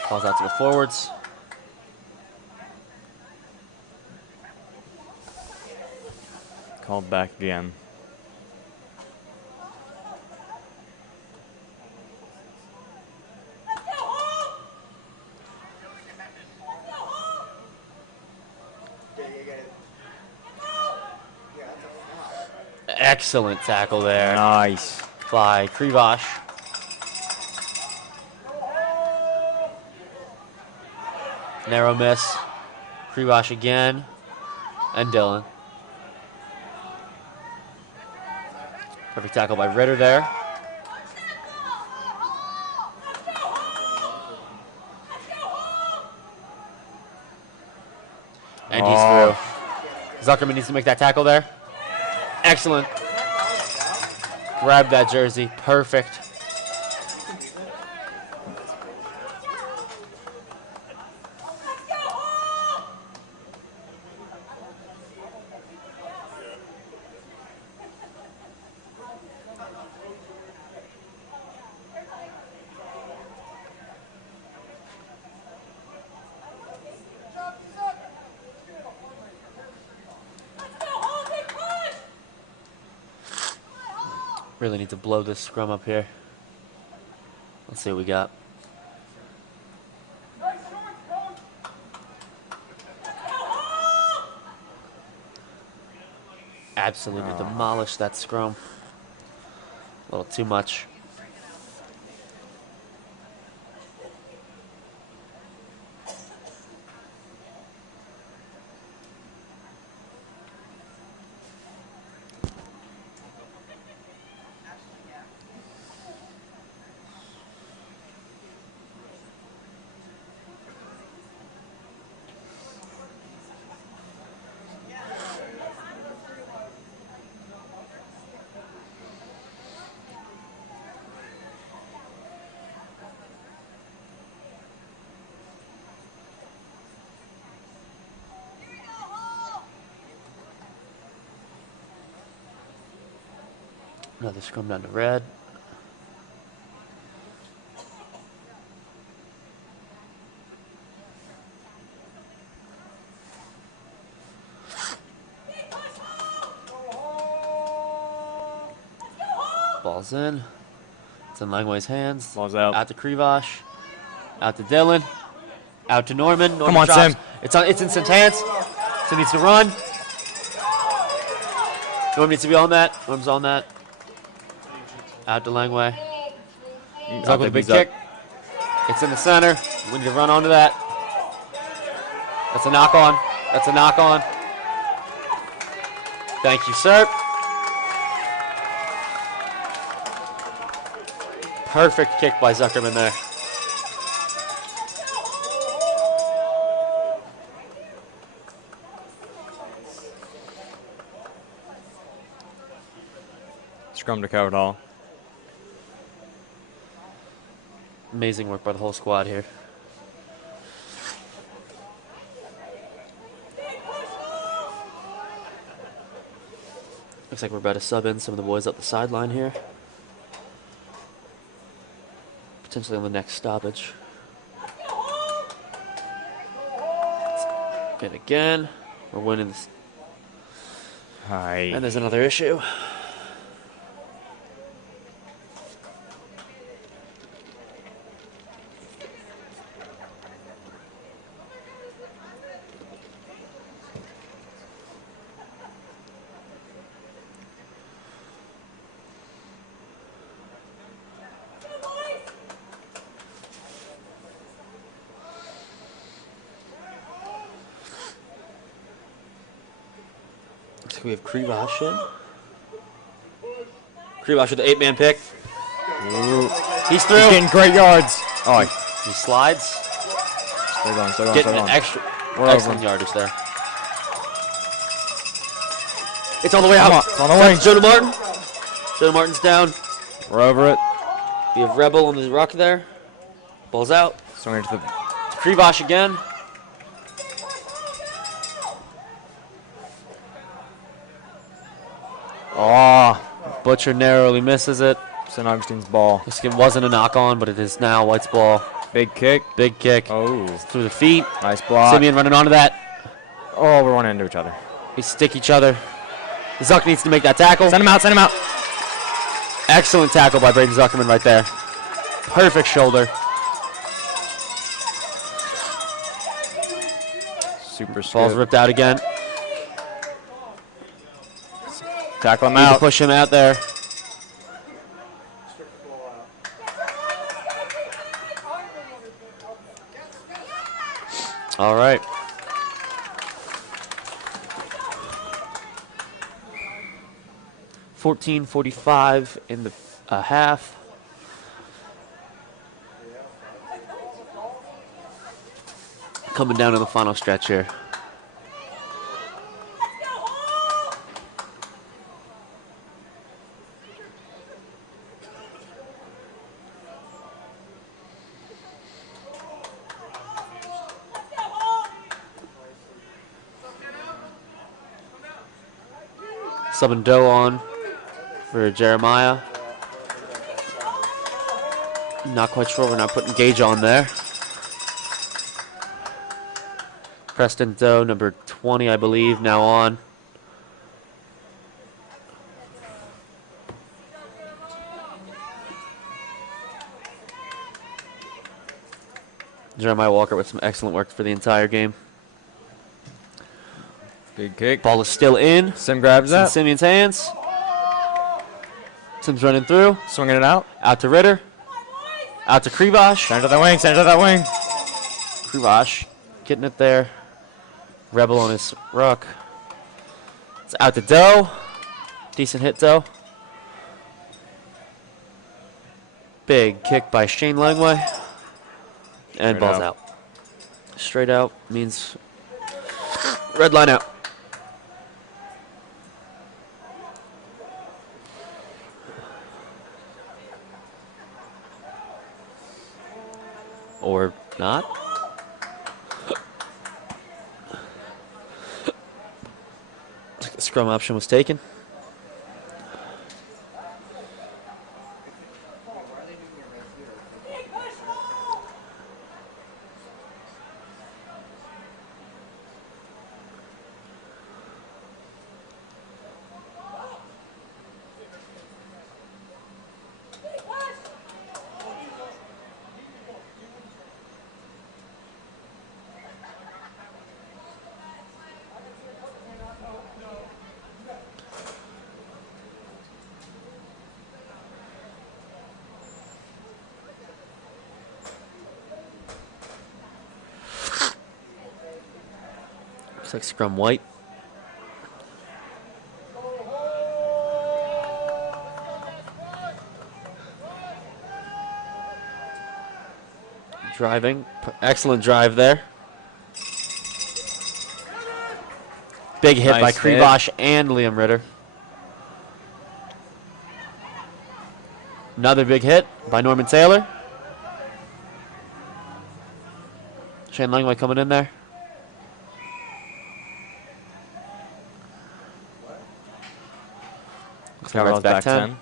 Calls out to the forwards. Called back again. Excellent tackle there. Nice. By Krivosh. Narrow miss. Krivosh again. And Dylan. Perfect tackle by Ritter there. And he's through. Zuckerman needs to make that tackle there. Excellent. Grab that jersey. Perfect. Really need to blow this scrum up here. Let's see what we got. Absolutely demolished that scrum. A little too much. Another scrum down to red. Ball's in. It's in Langway's hands. Ball's out. Out to Krivosh. Out to Dylan. Out to Norman. Norman Come on, drops. Sim. It's in Sim's hands. Sim needs to run. Norman needs to be on that. Norman's on that. Out to Langway. He's up with a big kick. It's in the center. We need to run onto that. That's a knock on. That's a knock on. Thank you, sir. Perfect kick by Zuckerman there. Scrum to Coward Hall. Amazing work by the whole squad here. Looks like we're about to sub in some of the boys up the sideline here. Potentially on the next stoppage. And again, we're winning this. Hi. And there's another issue. like we have Krivash in. Krivash with the 8-man pick. Ooh. He's through. He's getting great yards. Oh, He slides. still going, still going, Getting still an going. excellent yardage there. It's on the way out. It's on the way. Jonah Martin. Jonah Martin's down. We're over it. We have Rebel on the ruck there. Ball's out. Swinging to the Krivash again. Oh, Butcher narrowly misses it. St. Augustine's ball. This game wasn't a knock on, but it is now White's ball. Big kick. Big kick. Oh. Through the feet. Nice block. Simeon running onto that. Oh, we're running into each other. They stick each other. Zuck needs to make that tackle. Send him out, send him out. Excellent tackle by Braden Zuckerman right there. Perfect shoulder. Super Ball's skip. ripped out again. Tackle him Need to out. push him out there. All right. $14:45 in the half. Coming down to the final stretch here. Subbing Doe on for Jeremiah. Not quite sure. We're not putting Gage on there. Preston Doe, number 20, I believe, now on. Jeremiah Walker with some excellent work for the entire game. Big kick. Ball is still in. Sim grabs It's in that. Simeon's hands. Sim's running through. Swinging it out. Out to Ritter. Out to Krivash. Send it to that wing, send it to that wing. Krivash getting it there. Rebel on his ruck. It's out to Doe. Decent hit, Doe. Big kick by Shane Langway. And Straight ball's out. out. Straight out means red line out. Or not. The scrum option was taken. Looks like scrum white. Driving. Excellent drive there. Big hit by Nice hit. Krivash and Liam Ritter. Another big hit by Norman Taylor. Shane Langway coming in there. Looks like Coverall's Red's back 10. 10.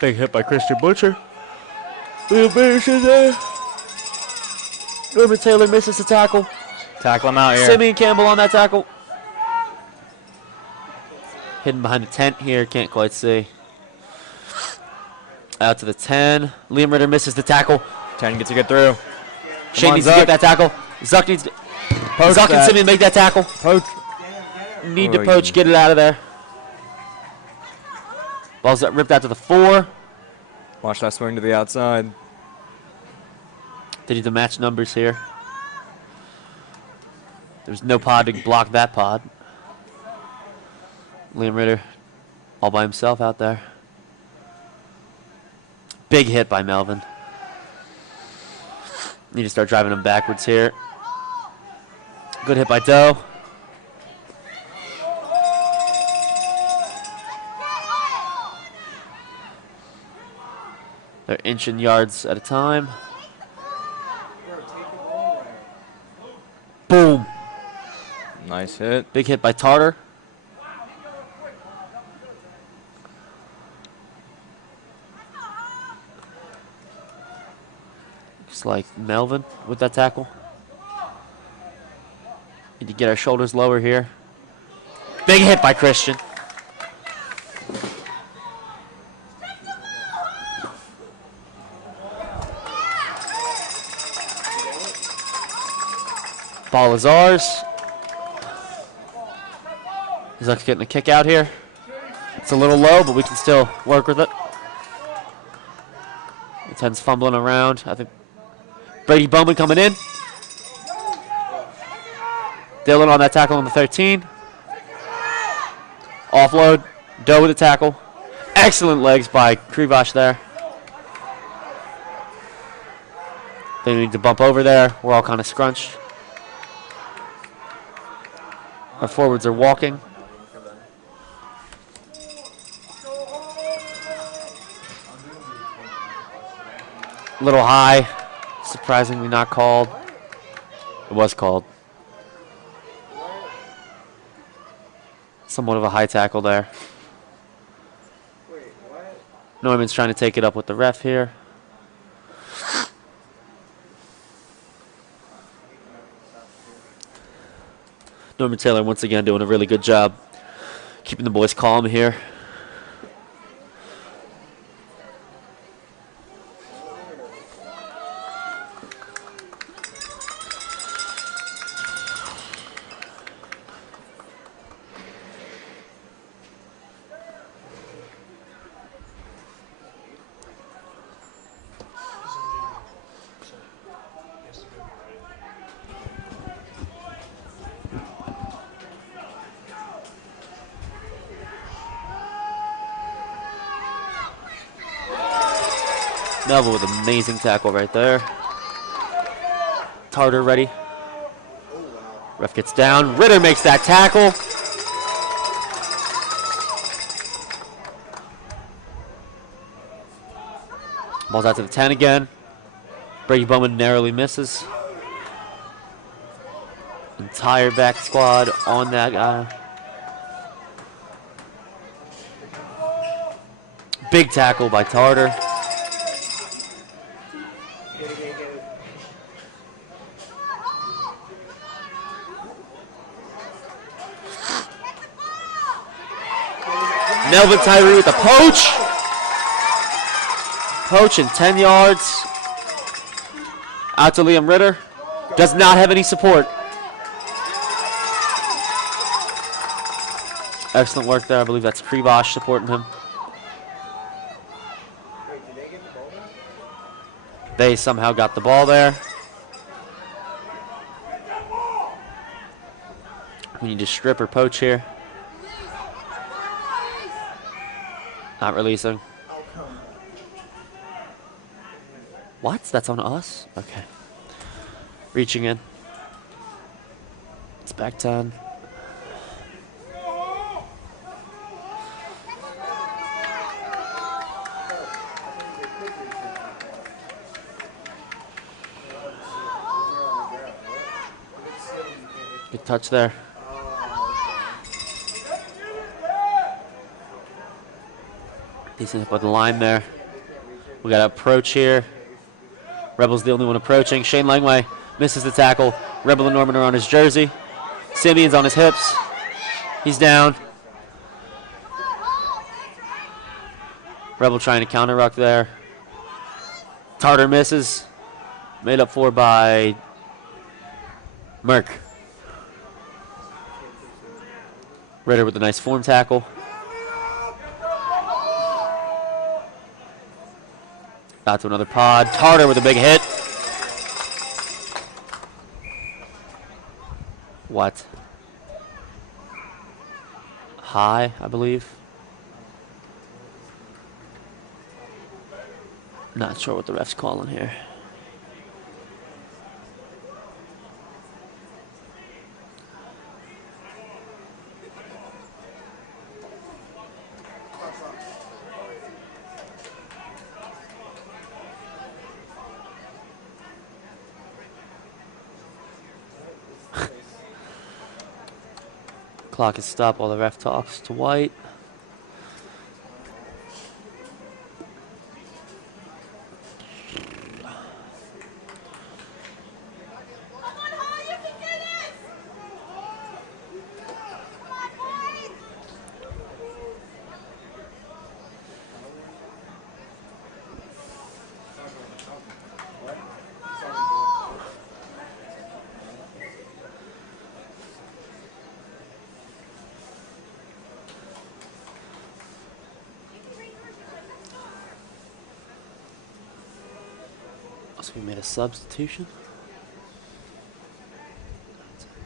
Big hit by Christian Butcher. Little Bears in there. Norman Taylor misses the tackle. Tackle him out here. Simeon Campbell on that tackle. Hidden behind the tent here, can't quite see. Out to the 10. Liam Ritter misses the tackle. 10 gets a good through. Shane needs to get that tackle. Zuck needs to. Zuck and Simeon make that tackle. Poach. Need to poach, get it out of there. Ball's ripped out to the 4. Watch that swing to the outside. They need to match numbers here. There's no pod to block that pod. Liam Ritter all by himself out there. Big hit by Melvin. Need to start driving him backwards here. Good hit by Doe. They're inching yards at a time. Boom. Nice hit. Big hit by Tartar. Looks like Melvin with that tackle. Need to get our shoulders lower here. Big hit by Christian. Ball is ours. Zuck's getting a kick out here. It's a little low, but we can still work with it. The 10's fumbling around. I think Brady Bowman coming in. Dylan on that tackle on the 13. Offload. Doe with the tackle. Excellent legs by Krivosh there. They need to bump over there. We're all kind of scrunched. Our forwards are walking. A little high. Surprisingly not called. It was called. Somewhat of a high tackle there. Norman's trying to take it up with the ref here. Norman Taylor once again doing a really good job keeping the boys calm here. Melville with an amazing tackle right there. Tartar ready. Ref gets down. Ritter makes that tackle. Ball's out to the 10 again. Brady Bowman narrowly misses. Entire back squad on that guy. Big tackle by Tartar. Melvin Tyree with the poach. Poach in 10 yards. Out to Liam Ritter. Does not have any support. Excellent work there. I believe that's Krivosh supporting him. They somehow got the ball there. We need to strip or poach here. Not releasing. What? That's on us? Okay. Reaching in. It's back 10. Good touch there. Decent hit by the line there. We got an approach here. Rebel's the only one approaching. Shane Langway misses the tackle. Rebel and Norman are on his jersey. Simeon's on his hips. He's down. Rebel trying to counter ruck there. Tartar misses. Made up for by Merck. Ritter with a nice form tackle. Out to another pod. Tartar with a big hit. What? High, I believe. Not sure what the ref's calling here. Clock is stopped while the ref talks to White. So we made a substitution.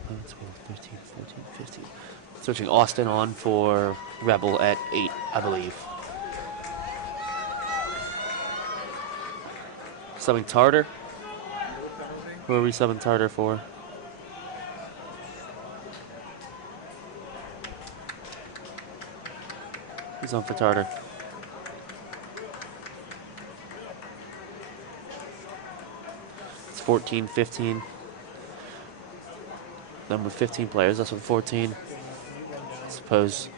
11, 12, 13, 14, 15. Switching Austin on for Rebel at 8, I believe. Subbing Tartar. Who are we subbing Tartar for? He's on for Tartar. It's 14, 15. Then with 15 players, that's with 14. I suppose.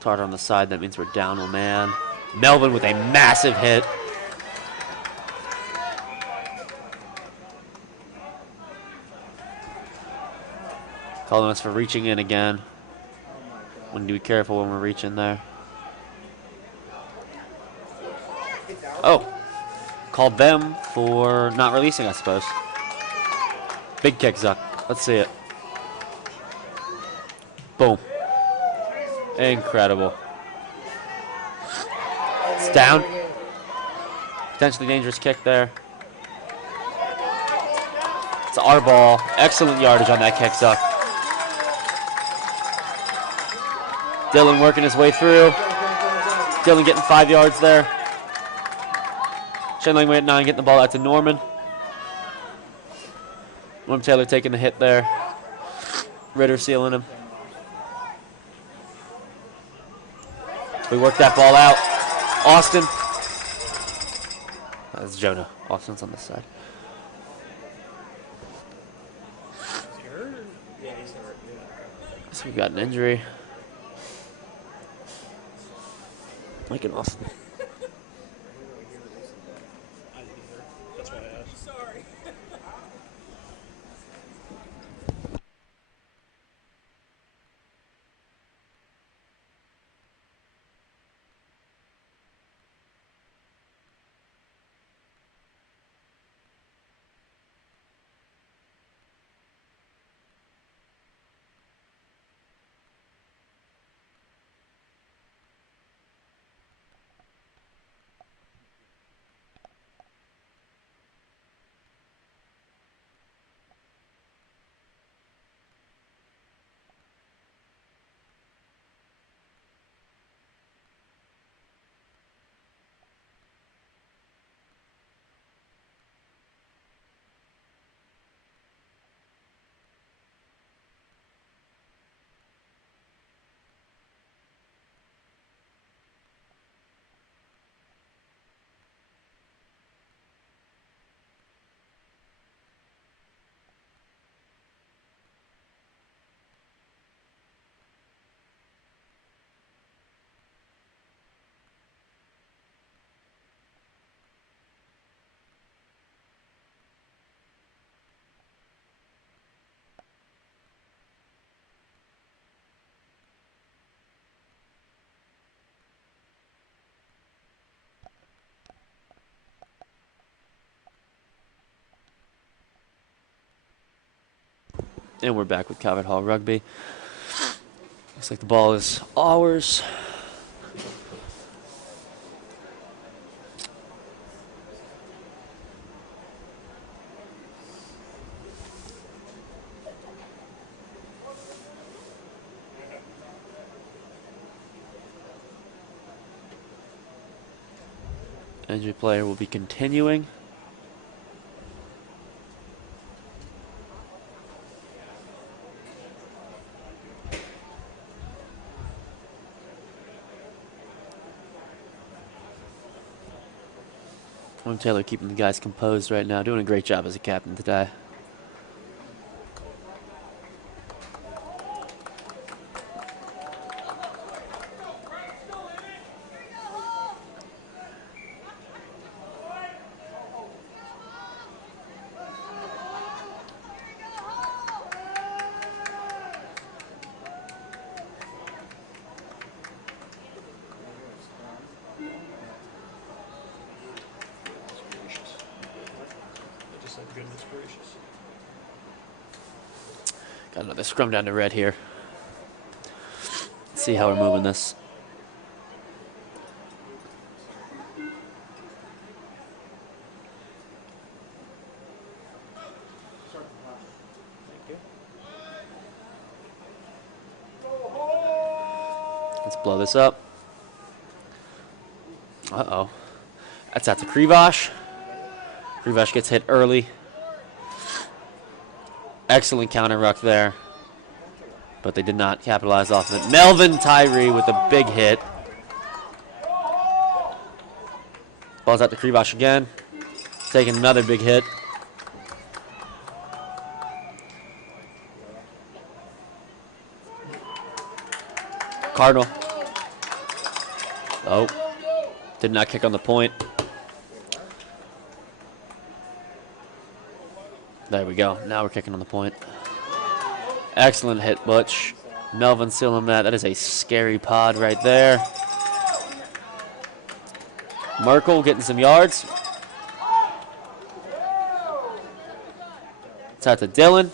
Tartar on the side, that means we're down a man. Melvin with a massive hit. Calling us for reaching in again. We need to be careful when we're reaching there. Oh, called them for not releasing, I suppose. Big kick, Zuck. Let's see it. Boom. Incredible. It's down. Potentially dangerous kick there. It's our ball. Excellent yardage on that kick, Zuck. Dylan working his way through. Dylan getting 5 yards there. Shenling way at 9, getting the ball out to Norman. Norm Taylor taking the hit there. Ritter sealing him. We work that ball out. Austin. That's Jonah. Austin's on this side. So we've got an injury. Like an Austin. That's why I asked. Sorry. And we're back with Calvert Hall Rugby. Looks like the ball is ours. Injury player will be continuing. Taylor keeping the guys composed right now, doing a great job as a captain today. Goodness gracious. Got another scrum down to red here. Let's see how we're moving this. Let's blow this up. Uh-oh. That's out to Krivosh. Krivosh gets hit early. Excellent counter ruck there. But they did not capitalize off of it. Melvin Tyree with a big hit. Ball's out to Krivosh again. Taking another big hit. Cardinal. Oh. Did not kick on the point. There we go. Now we're kicking on the point. Excellent hit, Butch. Melvin sealing that. That is a scary pod right there. Merkel getting some yards. It's out to Dylan.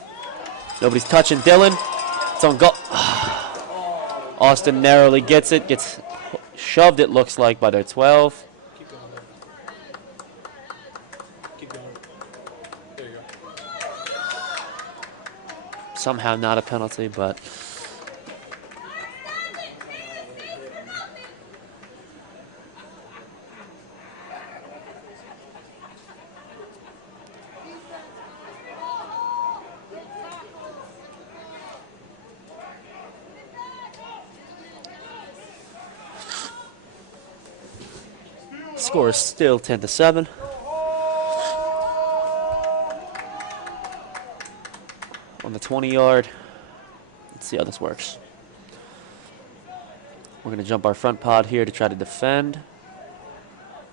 Nobody's touching Dylan. It's on goal. Austin narrowly gets it. Gets shoved, it looks like, by their 12. Keep going there. Keep going. There you go. Somehow not a penalty, but score is still 10-7. On the 20-yard. Let's see how this works. We're going to jump our front pod here to try to defend.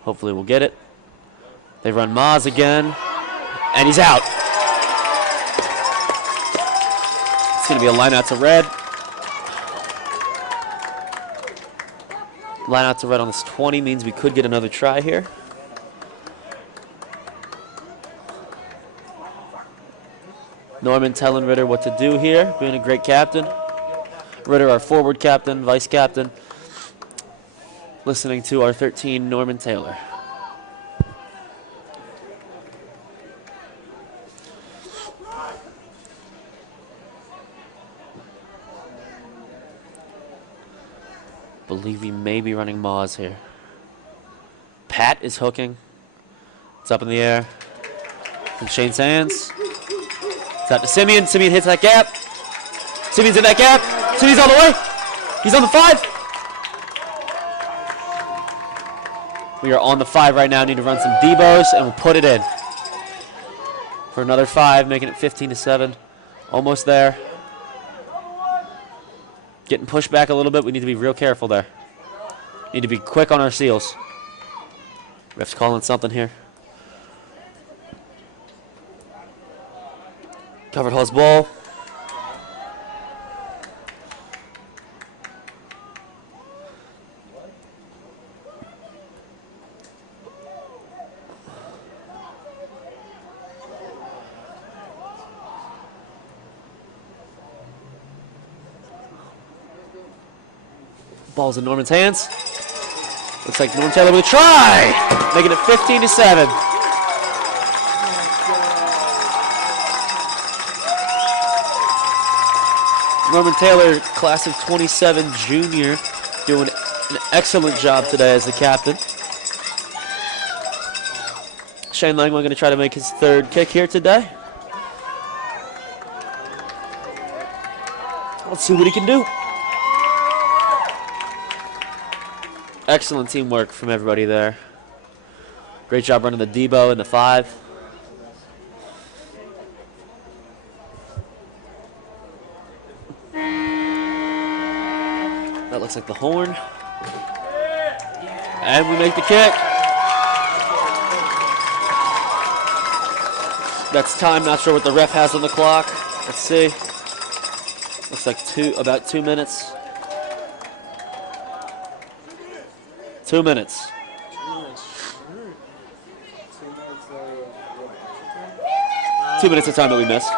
Hopefully we'll get it. They run Maz again. And he's out. It's going to be a line out to red. Line out to red on this 20 means we could get another try here. Norman telling Ritter what to do here, being a great captain. Ritter, our forward captain, vice captain, listening to our 13, Norman Taylor. Believe he may be running Maz here. Pat is hooking. It's up in the air. From Shane's hands. It's out to Simeon. Simeon hits that gap. Simeon's in that gap. Simeon's all the way. He's on the 5. We are on the 5 right now. Need to run some Debos, and we'll put it in. For another 5, making it 15-7. Almost there. Getting pushed back a little bit. We need to be real careful there. Need to be quick on our seals. Ref's calling something here. Covered Hall's ball. Ball's in Norman's hands. Looks like Norman Taylor with a try, making it 15-7. Norman Taylor, class of 27 junior, doing an excellent job today as the captain. Shane Langman going to try to make his third kick here today. Let's see what he can do. Excellent teamwork from everybody there. Great job running the Debo and the 5. That looks like the horn. And we make the kick. That's time. Not sure what the ref has on the clock. Let's see. Looks like about 2 minutes. 2 minutes. 2 minutes of time that we missed.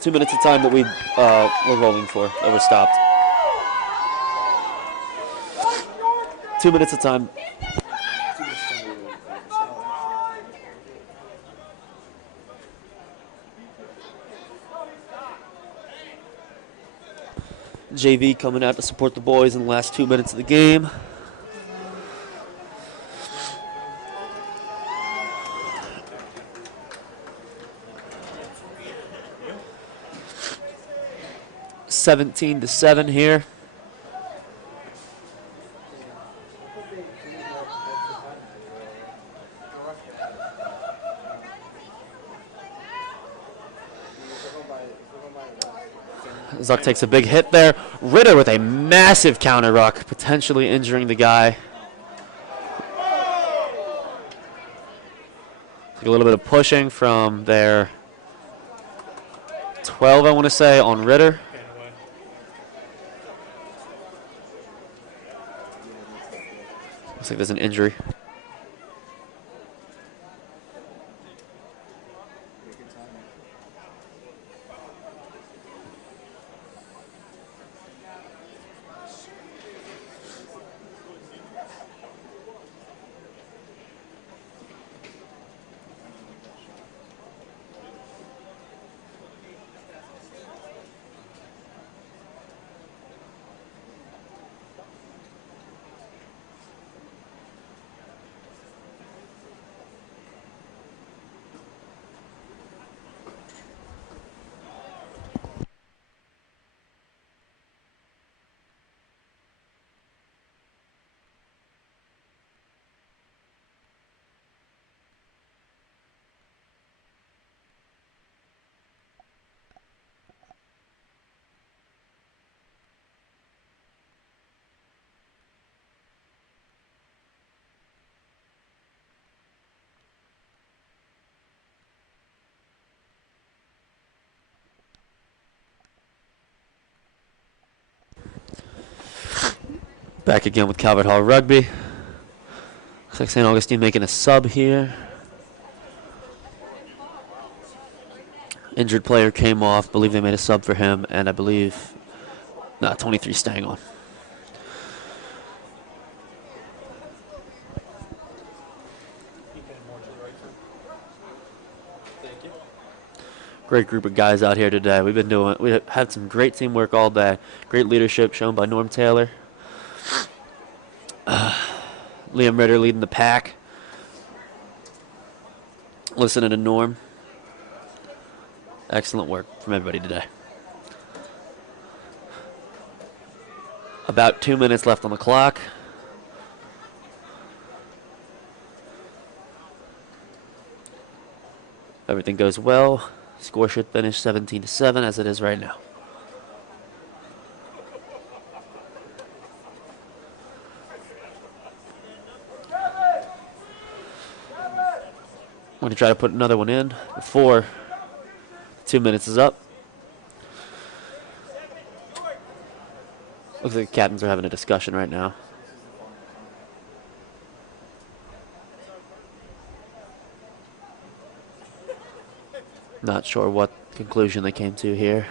2 minutes of time that we were rolling for, that were stopped. 2 minutes of time. JV coming out to support the boys in the last 2 minutes of the game. (17-7) here. Zuck takes a big hit there. Ritter with a massive counter ruck, potentially injuring the guy. Like a little bit of pushing from their 12, I want to say, on Ritter. Looks like there's an injury. Back again with Calvert Hall Rugby. Looks like St. Augustine making a sub here. Injured player came off. Believe they made a sub for him, and I believe 23 staying on. Great group of guys out here today. We had some great teamwork all day. Great leadership shown by Norm Taylor. Liam Ritter leading the pack. Listening to Norm. Excellent work from everybody today. About 2 minutes left on the clock. Everything goes well. Score should finish 17-7 as it is right now. I'm going to try to put another one in before 2 minutes is up. Looks like the captains are having a discussion right now. Not sure what conclusion they came to here.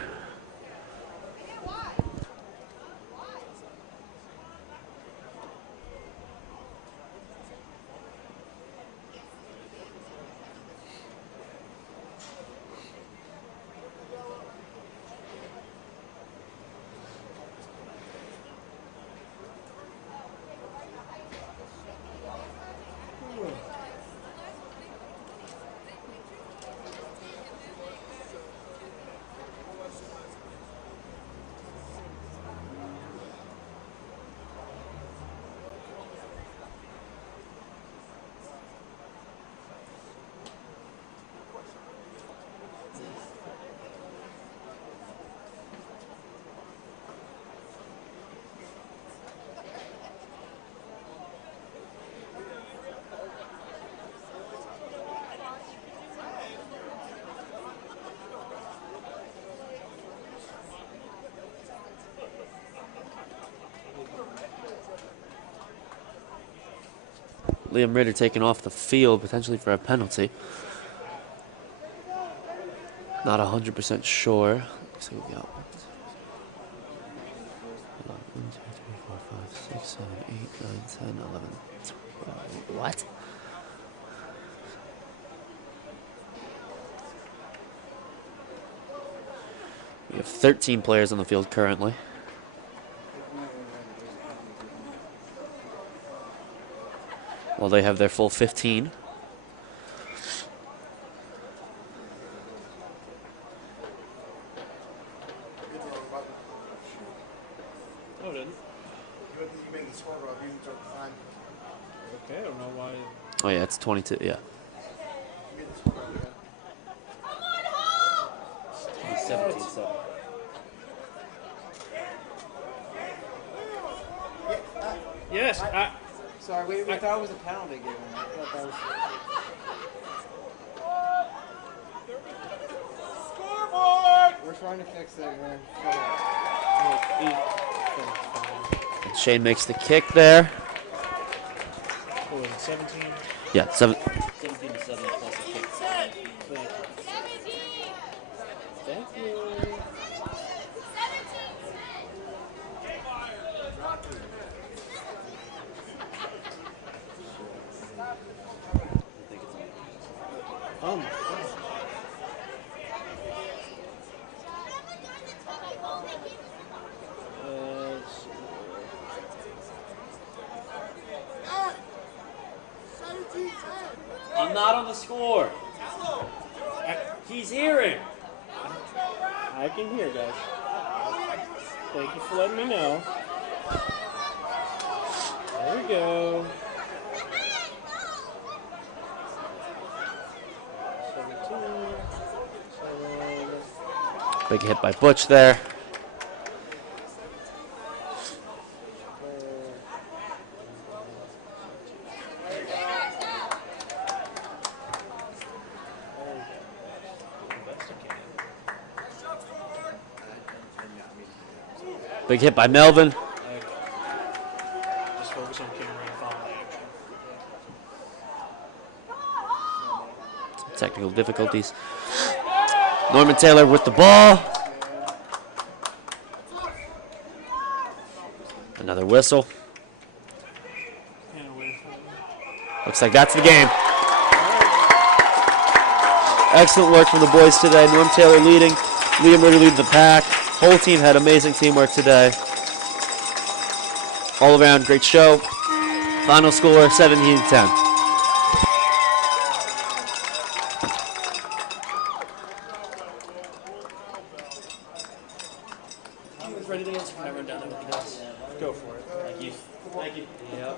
Liam Ritter taken off the field, potentially for a penalty. Not 100% sure. So we got 1, 2, 3, 4, 5, 6, 7, 8, 9, 10, 11, 12. What? We have 13 players on the field currently. While they have their full 15. No, it didn't. Okay, I don't know why. Oh yeah, it's 22, yeah. 17, so. Yes, Sorry, we thought it was a penalty given. I thought that was. Scoreboard! We're trying to fix it, man. And Shane makes the kick there. what was it, 17? Yeah, 17 to 7 plus a kick. Thank you. I'm not on the score. He's hearing. I can hear, guys. Thank you for letting me know. There we go. 17. Big hit by Butch there. Big hit by Melvin. Just focus on King Ray following action. Technical difficulties. Norman Taylor with the ball. Another whistle. Looks like that's the game. Excellent work from the boys today. Norm Taylor leading. Liam Ritter leading the pack. Whole team had amazing teamwork today. All around, great show. Final score, 17-10. Ready to answer? Can I run down there with the guys? Go for it. Thank you. Thank you. Yep.